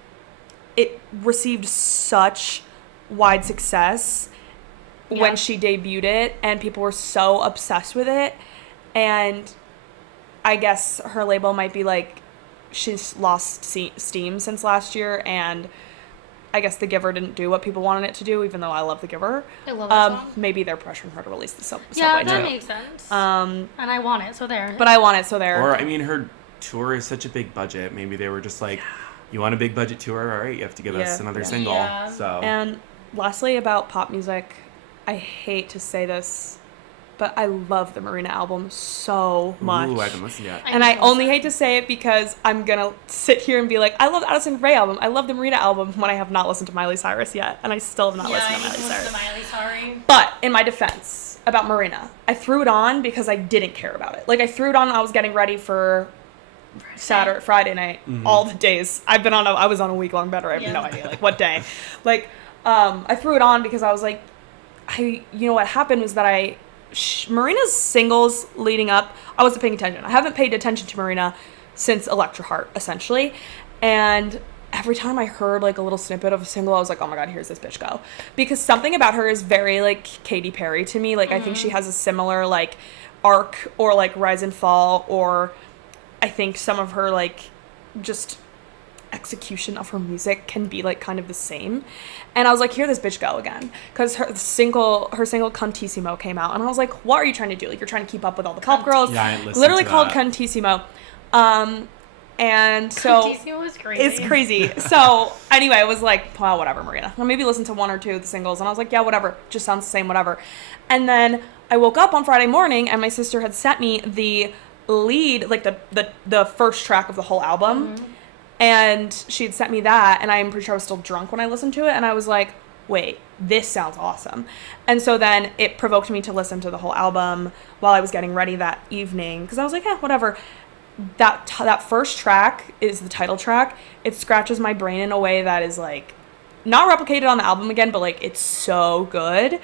it received such wide success Yeah. when she debuted it, and people were so obsessed with it. And I guess her label might be like, she's lost steam since last year, and I guess The Giver didn't do what people wanted it to do, even though I love The Giver. I love that song. Maybe they're pressuring her to release the Subway Yeah, that too. makes sense. Um, and I want it, so there. but I want it, so there. Or I mean, her tour is such a big budget. Maybe they were just like, you want a big budget tour? All right, you have to give us Yeah. another Yeah. single. Yeah. So And lastly, about pop music, I hate to say this, but I love the Marina album so much. Ooh, I haven't listened yet. And I only hate to say it because I'm gonna sit here and be like, I love the Addison Rae album, I love the Marina album, when I have not listened to Miley Cyrus yet, and I still have not listened to Miley Cyrus. Sorry. But in my defense about Marina, I threw it on because I didn't care about it. Like, I threw it on, I was getting ready for Friday night, all the days. I was on a week-long bender, I have no idea, like, what day. Like, I threw it on because I was like, you know what happened was that Marina's singles leading up, I wasn't paying attention. I haven't paid attention to Marina since Electra Heart, essentially. And every time I heard, like, a little snippet of a single, I was like, oh my God, here's this bitch go. Because something about her is very, like, Katy Perry to me. Like, I think she has a similar, like, arc, or, like, rise and fall, or I think some of her, like, just execution of her music can be, like, kind of the same. And I was like, here this bitch go again, because her single Cantissimo came out, and I was like, what are you trying to do? Like, you're trying to keep up with all the pop girls. Yeah, I listened literally to called that. Cantissimo. And so Cantissimo was crazy. it's crazy. So anyway, I was like, well, whatever, Marina. I'll maybe listen to 1 or 2 of the singles, and I was like, yeah, whatever, just sounds the same, whatever. And then I woke up on Friday morning, and my sister had sent me the lead, like the first track of the whole album. And she had sent me that, and I'm pretty sure I was still drunk when I listened to it, and I was like, wait, this sounds awesome. And so then it provoked me to listen to the whole album while I was getting ready that evening, because I was like, whatever. That first track is the title track. It scratches my brain in a way that is, like, not replicated on the album again, but, like, it's so good.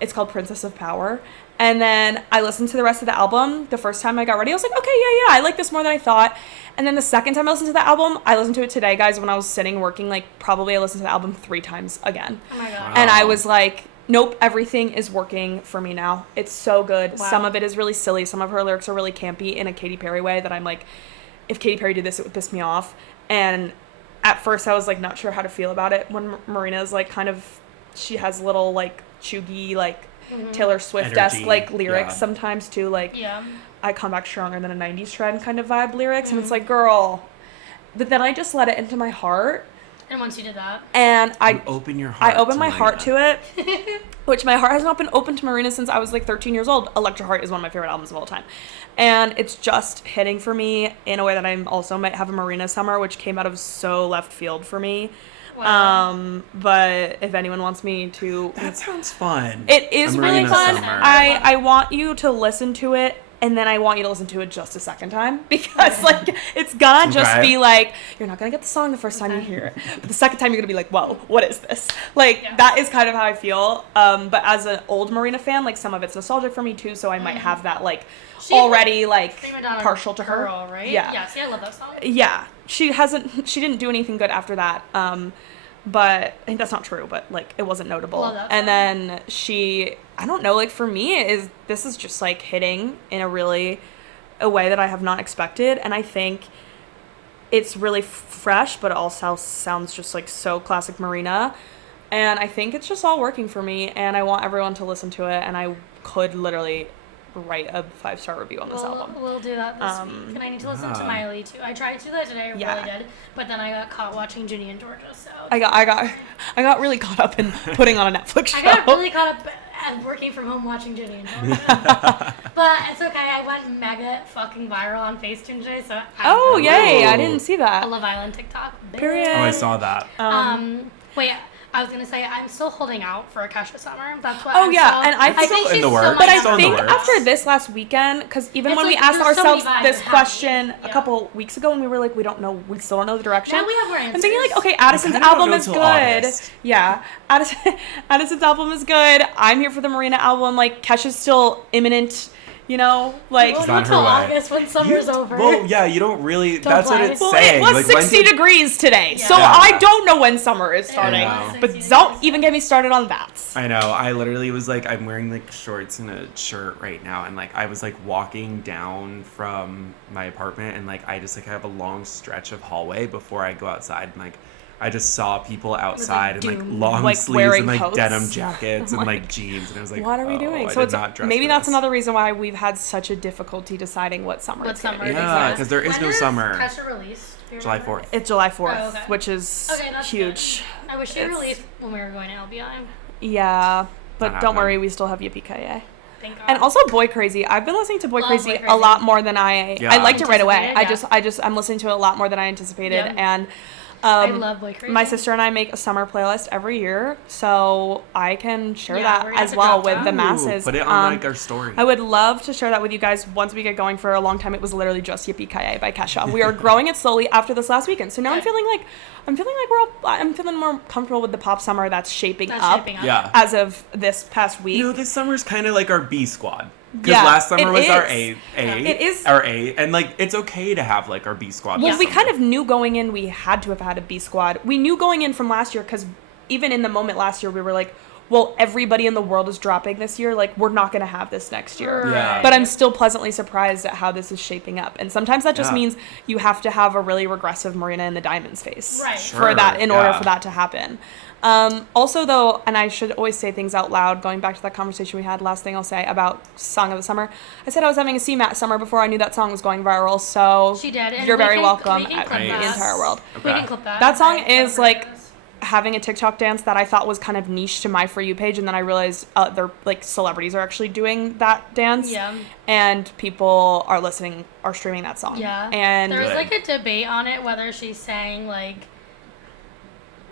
It's called Princess of Power. And then I listened to the rest of the album. The first time I got ready, I was like, okay, yeah, I like this more than I thought. And then the second time I listened to the album, I listened to it today, guys, when I was sitting working, like, probably I listened to the album 3 times again. Oh my God. And I was like, nope, everything is working for me now. It's so good. Wow. Some of it is really silly. Some of her lyrics are really campy in a Katy Perry way that I'm like, if Katy Perry did this, it would piss me off. And at first I was, like, not sure how to feel about it when Marina's, like, kind of, she has little, like, chuggy, like, Taylor Swift-esque like lyrics Yeah. sometimes too, like I come back stronger than a 90s trend kind of vibe lyrics, and it's like, girl, but then I just let it into my heart. And once you did that, and I open your heart. I opened my heart to it, which my heart has not been open to Marina since I was like 13 years old. Electra Heart is one of my favorite albums of all time, and it's just hitting for me in a way that I also might have a Marina summer, which came out of so left field for me. Wow. But if anyone wants me to, that sounds fun. It is really fun. I want you to listen to it. And then I want you to listen to it just a second time, because like it's gonna just be like, you're not gonna get the song the first time you hear it, but the second time you're gonna be like, whoa, what is this? Like that is kind of how I feel. But as an old Marina fan, like some of it's nostalgic for me too, so I might have that like already like partial to her. Girl, right? Yeah. See, I love that song. Yeah, she didn't do anything good after that. But I think that's not true, but like it wasn't notable. And then I don't know, like for me this is just like hitting in a way that I have not expected, and I think it's really fresh, but it also sounds just like so classic Marina, and I think it's just all working for me, and I want everyone to listen to it, and I could literally write a 5-star review on this album. We'll do that this week. And I need to listen to Miley too. I tried to do that today, I really did, but then I got caught watching Ginny and Georgia. So I got really caught up in putting on a Netflix show. I got really caught up at working from home watching Ginny and Georgia. But it's okay. I went mega fucking viral on Facetune today, so yay! I didn't see that. I Love Island TikTok. Period. Oh, I saw that. Wait. I was gonna say I'm still holding out for Akasha Summer. That's what. And I think in the works. But I think after this last weekend, because even when we asked ourselves this question a couple weeks ago, and we were like, we still don't know the direction. Now we have more answers. I'm thinking like, okay, Addison's album is good. August. Yeah, Addison's album is good. I'm here for the Marina album. Like Kesha's still imminent. You know, like it's not until August when summer's over. Well, yeah, you don't really. That's what it's saying. It was 60 degrees today, so I don't know when summer is starting. But don't even get me started on that. I know. I literally was like, I'm wearing like shorts and a shirt right now, and like I was like walking down from my apartment, and like I just like have a long stretch of hallway before I go outside, and like I just saw people outside in like long sleeves and like denim jackets and like jeans, and I was like, what are we doing? So maybe that's another reason why we've had such a difficulty deciding what summer it's going to be. Yeah, because there is no summer. When is Kesha released? July 4th. It's July 4th, which is huge. Good. I wish you released when we were going to LBI. Yeah, but don't worry, we still have Yippee-Ki-Yay. Thank God. And also Boy Crazy. I've been listening to Boy Crazy a lot more than I liked it right away. I'm listening to it a lot more than I anticipated, and I love Boy Crazy. My sister and I make a summer playlist every year, so I can share that as well with the masses. Put it on like our story. I would love to share that with you guys once we get going. For a long time, it was literally just Yippee-Ki-Yay by Kesha. We are growing it slowly after this last weekend. So now I'm feeling more comfortable with the pop summer that's shaping up. Yeah. As of this past week. You know, this summer's kind of like our B squad. Because last summer was our A. It is our A, and like it's okay to have like our B squad. Well, we kind of knew going in we had to have had a B squad. We knew going in from last year, because even in the moment last year we were like, well, everybody in the world is dropping this year. Like, we're not going to have this next year. Yeah. But I'm still pleasantly surprised at how this is shaping up. And sometimes that just means you have to have a really regressive Marina in the Diamonds face for that, in order for that to happen. Also, though, and I should always say things out loud, going back to that conversation we had, last thing I'll say about Song of the Summer. I said I was having a CMAT summer before I knew that song was going viral, so she did. And you're very welcome at the entire world. Okay. We can clip that. That song is like having a TikTok dance that I thought was kind of niche to my For You page, and then I realized they're like celebrities are actually doing that dance. Yeah. And people are streaming that song. Yeah. And there was like a debate on it whether she's saying like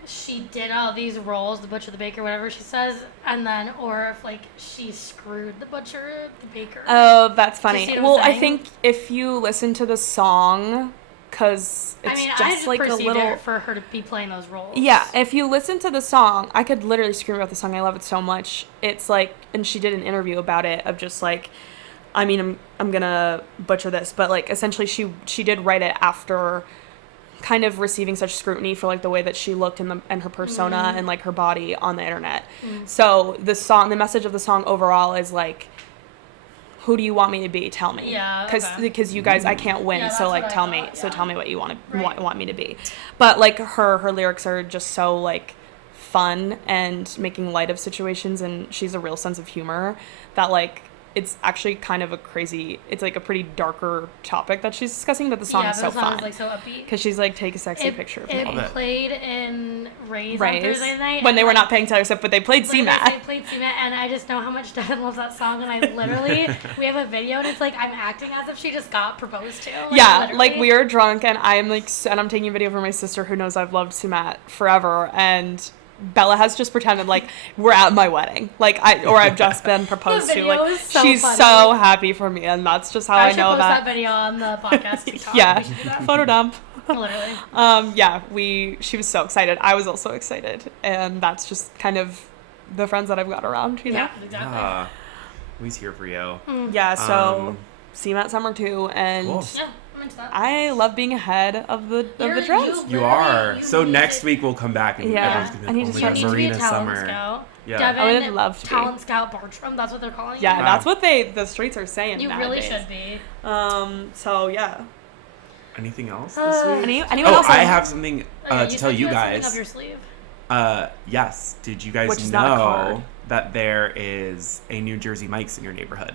she did all these roles, the butcher, the baker, whatever she says, and then, or if like she screwed the butcher, the baker. Oh, that's funny. Well, I think if you listen to the song, because it's just like a little it for her to be playing those roles. Yeah, if you listen to the song, I could literally scream about the song. I love it so much. It's like, and she did an interview about it of just like, I mean, I'm gonna butcher this, but like essentially she did write it after kind of receiving such scrutiny for like the way that she looked and her persona and like her body on the internet. So the message of the song overall is like, who do you want me to be? Tell me. Yeah. Because you guys, I can't win. So like, tell me what you want me to be. But like her lyrics are just so like fun and making light of situations, and she's a real sense of humor that like it's actually kind of a pretty darker topic that she's discussing, but the song is so fun. Like so upbeat. Because she's like, take a sexy picture of me. It played in Rae's on Thursday night. When they were not paying Taylor Swift, but they played CMAT. They played CMAT, and I just know how much Devin loves that song, and I literally, we have a video, and it's like, I'm acting as if she just got proposed to. Like, yeah, literally. like we were drunk, and I'm taking a video for my sister who knows I've loved CMAT forever, and Belle has just pretended like we're at my wedding, I've just been proposed to. Like so she's funny. so happy for me, and that's just how I know post that video on the podcast TikTok. Yeah, photo dump. Literally. She was so excited. I was also excited, and that's just kind of the friends that I've got around, you know. Yeah, exactly. Always here for you. Yeah. So CMAT summer 2, and. Cool. Yeah. I love being ahead of the trends. You are. So next week we'll come back and everyone's going to be like, oh my God, Marina Summer. Scout. Yeah. Devin, I would love to be. Talent Scout Bartram, that's what they're calling Yeah, you. that's what the streets are saying You nowadays. really should be. So yeah. Anything else this week? Anyone else? I have something to tell you guys. Up your sleeve. Yes. Did you guys know that there is a New Jersey Mike's in your neighborhood?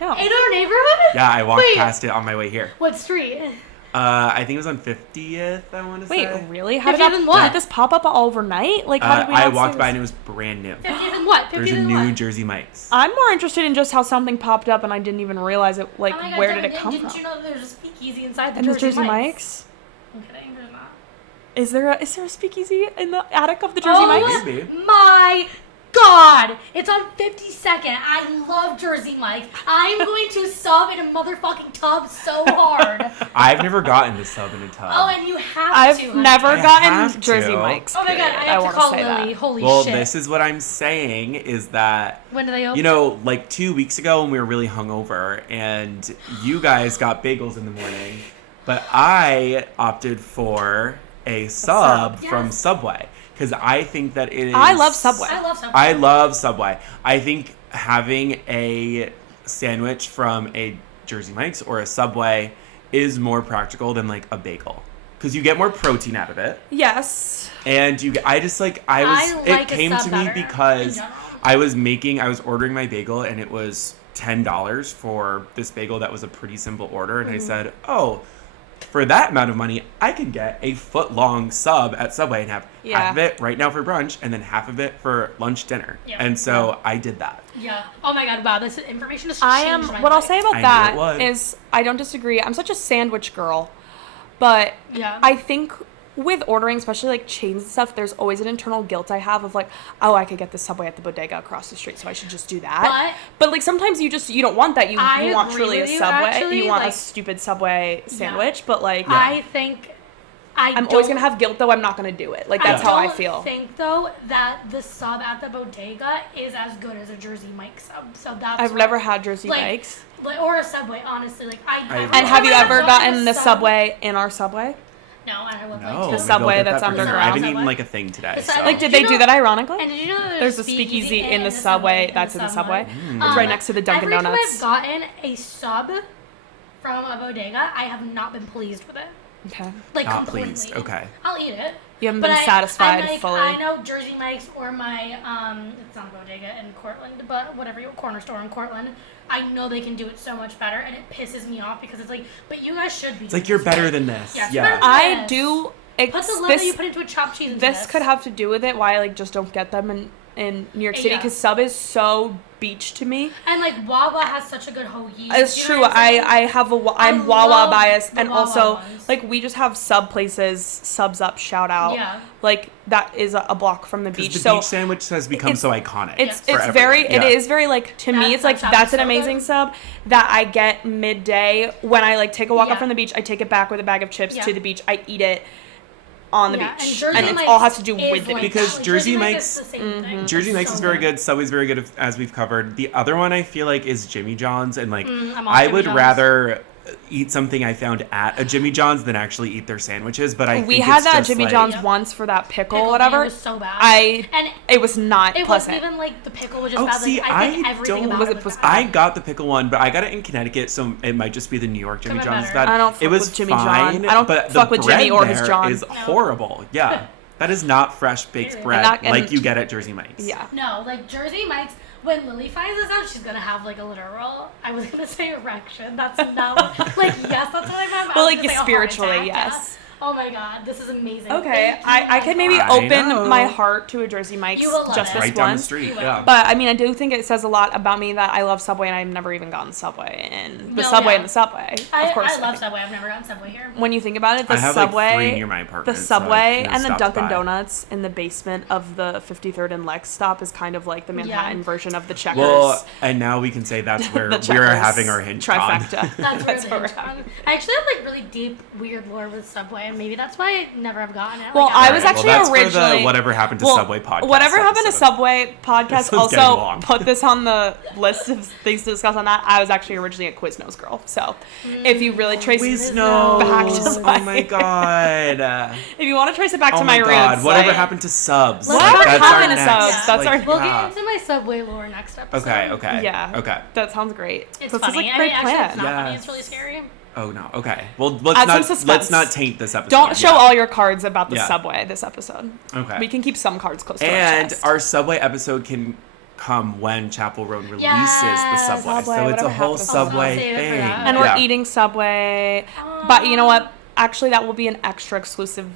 In our neighborhood? Yeah, I walked past it on my way here. What street? I think it was on 50th, I want to say. Wait, really? How did this pop up overnight? Like, how did we I walked by and it was brand new. 50th and what? 50th There's a New Jersey Mike's. I'm more interested in just how something popped up and I didn't even realize it. Like, God, where did it come from? Didn't you know there's a speakeasy inside the Jersey Mike's? I'm kidding, there's not. Is there a speakeasy in the attic of the Jersey Mike's? Maybe. My God, it's on 52nd. I love Jersey Mike's. I'm going to sub in a motherfucking tub so hard. I've never gotten to sub in a tub. Oh, and you have to. I've never gotten Jersey Mike's. Oh my God, I have to call Lily. Holy shit. Well, this is what I'm saying is that, when do they open? you know, like 2 weeks ago when we were really hungover and you guys got bagels in the morning, but I opted for a sub from Subway. Because I think that it is... I love Subway. I love Subway. I think having a sandwich from a Jersey Mike's or a Subway is more practical than, like, a bagel. Because you get more protein out of it. Yes. And it came to me because I was ordering my bagel and it was $10 for this bagel that was a pretty simple order. And I said, for that amount of money, I can get a foot-long sub at Subway and have half of it right now for brunch and then half of it for lunch, dinner. Yeah. And so I did that. Yeah. Oh my God, wow, this information has changed my life. What I'll say about that is I don't disagree. I'm such a sandwich girl, but I think with ordering, especially like chains and stuff, there's always an internal guilt I have of like, oh, I could get the Subway at the bodega across the street, so I should just do that. But like sometimes you don't want that. You want truly a Subway. Actually, you want a stupid Subway sandwich, but like I think I'm always gonna have guilt though. I'm not gonna do it. Like that's how I feel. I think though that the sub at the bodega is as good as a Jersey Mike's sub. So that's I've never had Jersey Mike's or a Subway. Honestly, like and have you ever gotten the Subway in our Subway? No, and I would like to. The Subway that's underground. I haven't eaten like a thing today. So. Like, did they do that ironically? And did you know there's a speakeasy in the Subway that's in the Subway? It's right next to the Dunkin' Donuts. Every time I've gotten a sub from a bodega, I have not a bodega with it. Okay. Like not completely. Pleased. Okay. I'll eat it. You haven't been satisfied fully. I know Jersey Mike's or my it's not a bodega in Cortland, but whatever, corner store in Cortland. I know they can do it so much better, and it pisses me off because it's like, but you guys should be. It's like you're better than this. Yeah. I do. Put the lemon you put into a chopped cheese. This could have to do with it. Why I like just don't get them in New York City because sub is so beach to me. And like Wawa has such a good hoagie. It's true. I'm Wawa biased, and also like we just have sub places. Subs Up, shout out. Yeah. Like that is a block from the beach. The beach sandwich has become so iconic. It is very like to me. It's like that's an amazing sub that I get midday when I like take a walk up from the beach. I take it back with a bag of chips to the beach. I eat it on the beach, and it all has to do with the beach. Because Jersey Mike's is very good. Subway's very good, as we've covered. The other one I feel like is Jimmy John's, and like I would rather eat something I found at a Jimmy John's than actually eat their sandwiches. But we had that Jimmy John's once for that pickle or whatever. It was so bad. It was not pleasant. It wasn't even like the pickle was just bad. See, like, I think everything about it was bad. I got the pickle one, but I got it in Connecticut, so it might just be the New York Jimmy John's bad. I don't fuck with Jimmy John. I don't fuck with Jimmy or his John. Is horrible. Yeah. That is not fresh baked bread like you get at Jersey Mike's. Yeah. No, like Jersey Mike's, when Lily finds this out, she's going to have like a literal, I was going to say erection. That's not, like, yes, that's what I meant. Well, like, spiritually, yes. Yeah. Oh my God, this is amazing. Okay, I could maybe open my heart to a Jersey Mike's just this right down the street. Yeah. But I mean, I do think it says a lot about me that I love Subway and I've never even gotten Subway and the Subway. Of course, I love Subway. I've never gotten Subway here. When you think about it, I have Subway, like 3 near my apartment, the Subway, so and the Dunkin' Donuts in the basement of the 53rd and Lex stop is kind of like the Manhattan version of the Checkers. Well, and now we can say that's where we're having our hinge trifecta. That's where I actually have like really deep, weird lore with Subway, and maybe that's why I never have gotten it. Well, I was actually that's originally for the Whatever Happened to Subway podcast. Whatever Happened to Subway podcast. Also, put this on the list of things to discuss on that. I was actually originally a Quiznos girl, so if you really trace Quiznos back to my, oh my God, if you want to trace it back to my God. roots, Whatever happened to Subs? Whatever happened to Subs? Yeah. That's our. We'll get into my Subway lore next episode. Okay. Yeah. Okay. That sounds great. It's funny. I mean, actually, it's not funny. It's really scary. Oh no. Okay. Well, let's not taint this episode. Don't show all your cards about the Subway this episode. Okay. We can keep some cards close to our chest. And our Subway episode can come when Chapel Roan releases the Subway. So it's a whole Subway thing. And we're eating Subway. But you know what? Actually, that will be an extra exclusive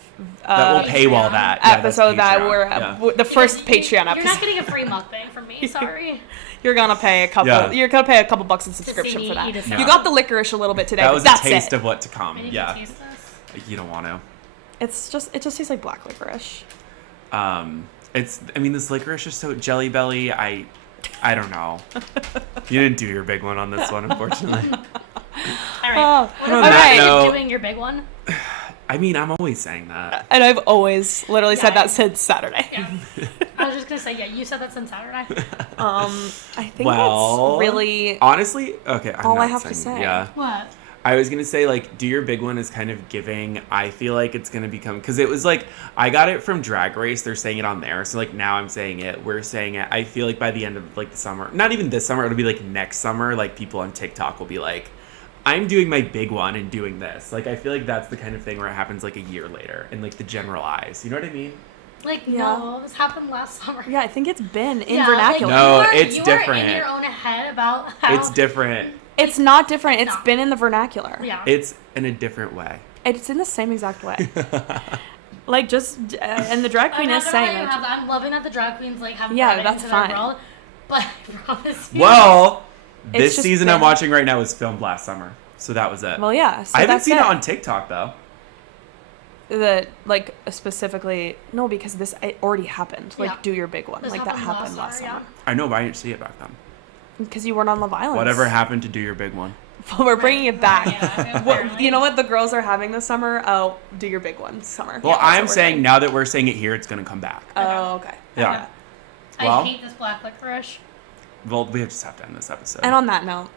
that will paywall that episode that we're the first Patreon episode. You're not getting a free mukbang from me. Sorry. You're gonna pay a couple. You're gonna pay a couple bucks in subscription for that. You got the licorice a little bit today. That was a taste of what to come. Yeah. Taste this? You don't want to. It just tastes like black licorice. This licorice is so Jelly Belly. I don't know. You didn't do your big one on this one, unfortunately. All right. What about you doing your big one? I mean, I'm always saying that. And I've always literally said that since Saturday. Yeah. I was just going to say, you said that since Saturday. I think that's really... Honestly, okay, all I have to say. Yeah. What? I was going to say, like, do your big one is kind of giving. I feel like it's going to become... Because it was like, I got it from Drag Race. They're saying it on there. So, like, now I'm saying it. We're saying it. I feel like by the end of, like, the summer... Not even this summer. It'll be, like, next summer. Like, people on TikTok will be like... I'm doing my big one and doing this. Like, I feel like that's the kind of thing where it happens, like, a year later in, like, the general eyes. You know what I mean? Like, no, this happened last summer. Yeah, I think it's been in vernacular. Like, it's different. You are in your own head about how... It's different. It's not different. It's been in the vernacular. Yeah. It's in a different way. It's in the same exact way. Like, just... and the drag queen is saying it. I'm loving that the drag queens, like, have brought it into their world. But I promise you... Well... This season I'm watching right now was filmed last summer. So that was it. Well, yeah. So I haven't seen it on TikTok, though. Specifically... No, because it already happened. Like, do your big one. Like, that happened last summer. I know, but I didn't see it back then. Because you weren't on Love Island. Whatever happened to do your big one? We're bringing it back. You know what the girls are having this summer? Oh, do your big one summer. Well, I'm saying now that we're saying it here, it's going to come back. Oh, okay. Yeah. I hate this black licorice. Well, we just have to end this episode. And on that note.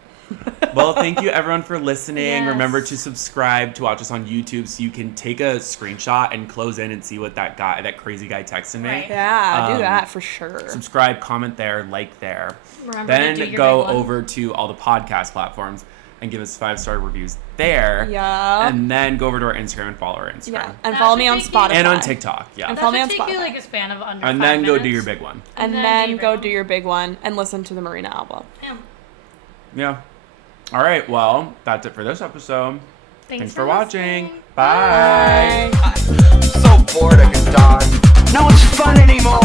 Well, thank you everyone for listening. Yes. Remember to subscribe to watch us on YouTube so you can take a screenshot and close in and see what that crazy guy texted me. Right. Yeah, do that for sure. Subscribe, comment there, like there. Remember then go over to all the podcast platforms and give us 5-star reviews there. Yeah. And then go over to our Instagram and follow our Instagram. Yeah. And follow me on Spotify. And on TikTok. Yeah. And follow me on Spotify. Take you like a span of under 5 And then minutes. go do your big one. And then go do your big one and listen to the Marina album. Yeah. All right. Well, that's it for this episode. Thanks for watching. Listening. Bye. Bye. So bored I could die. No one's fun anymore.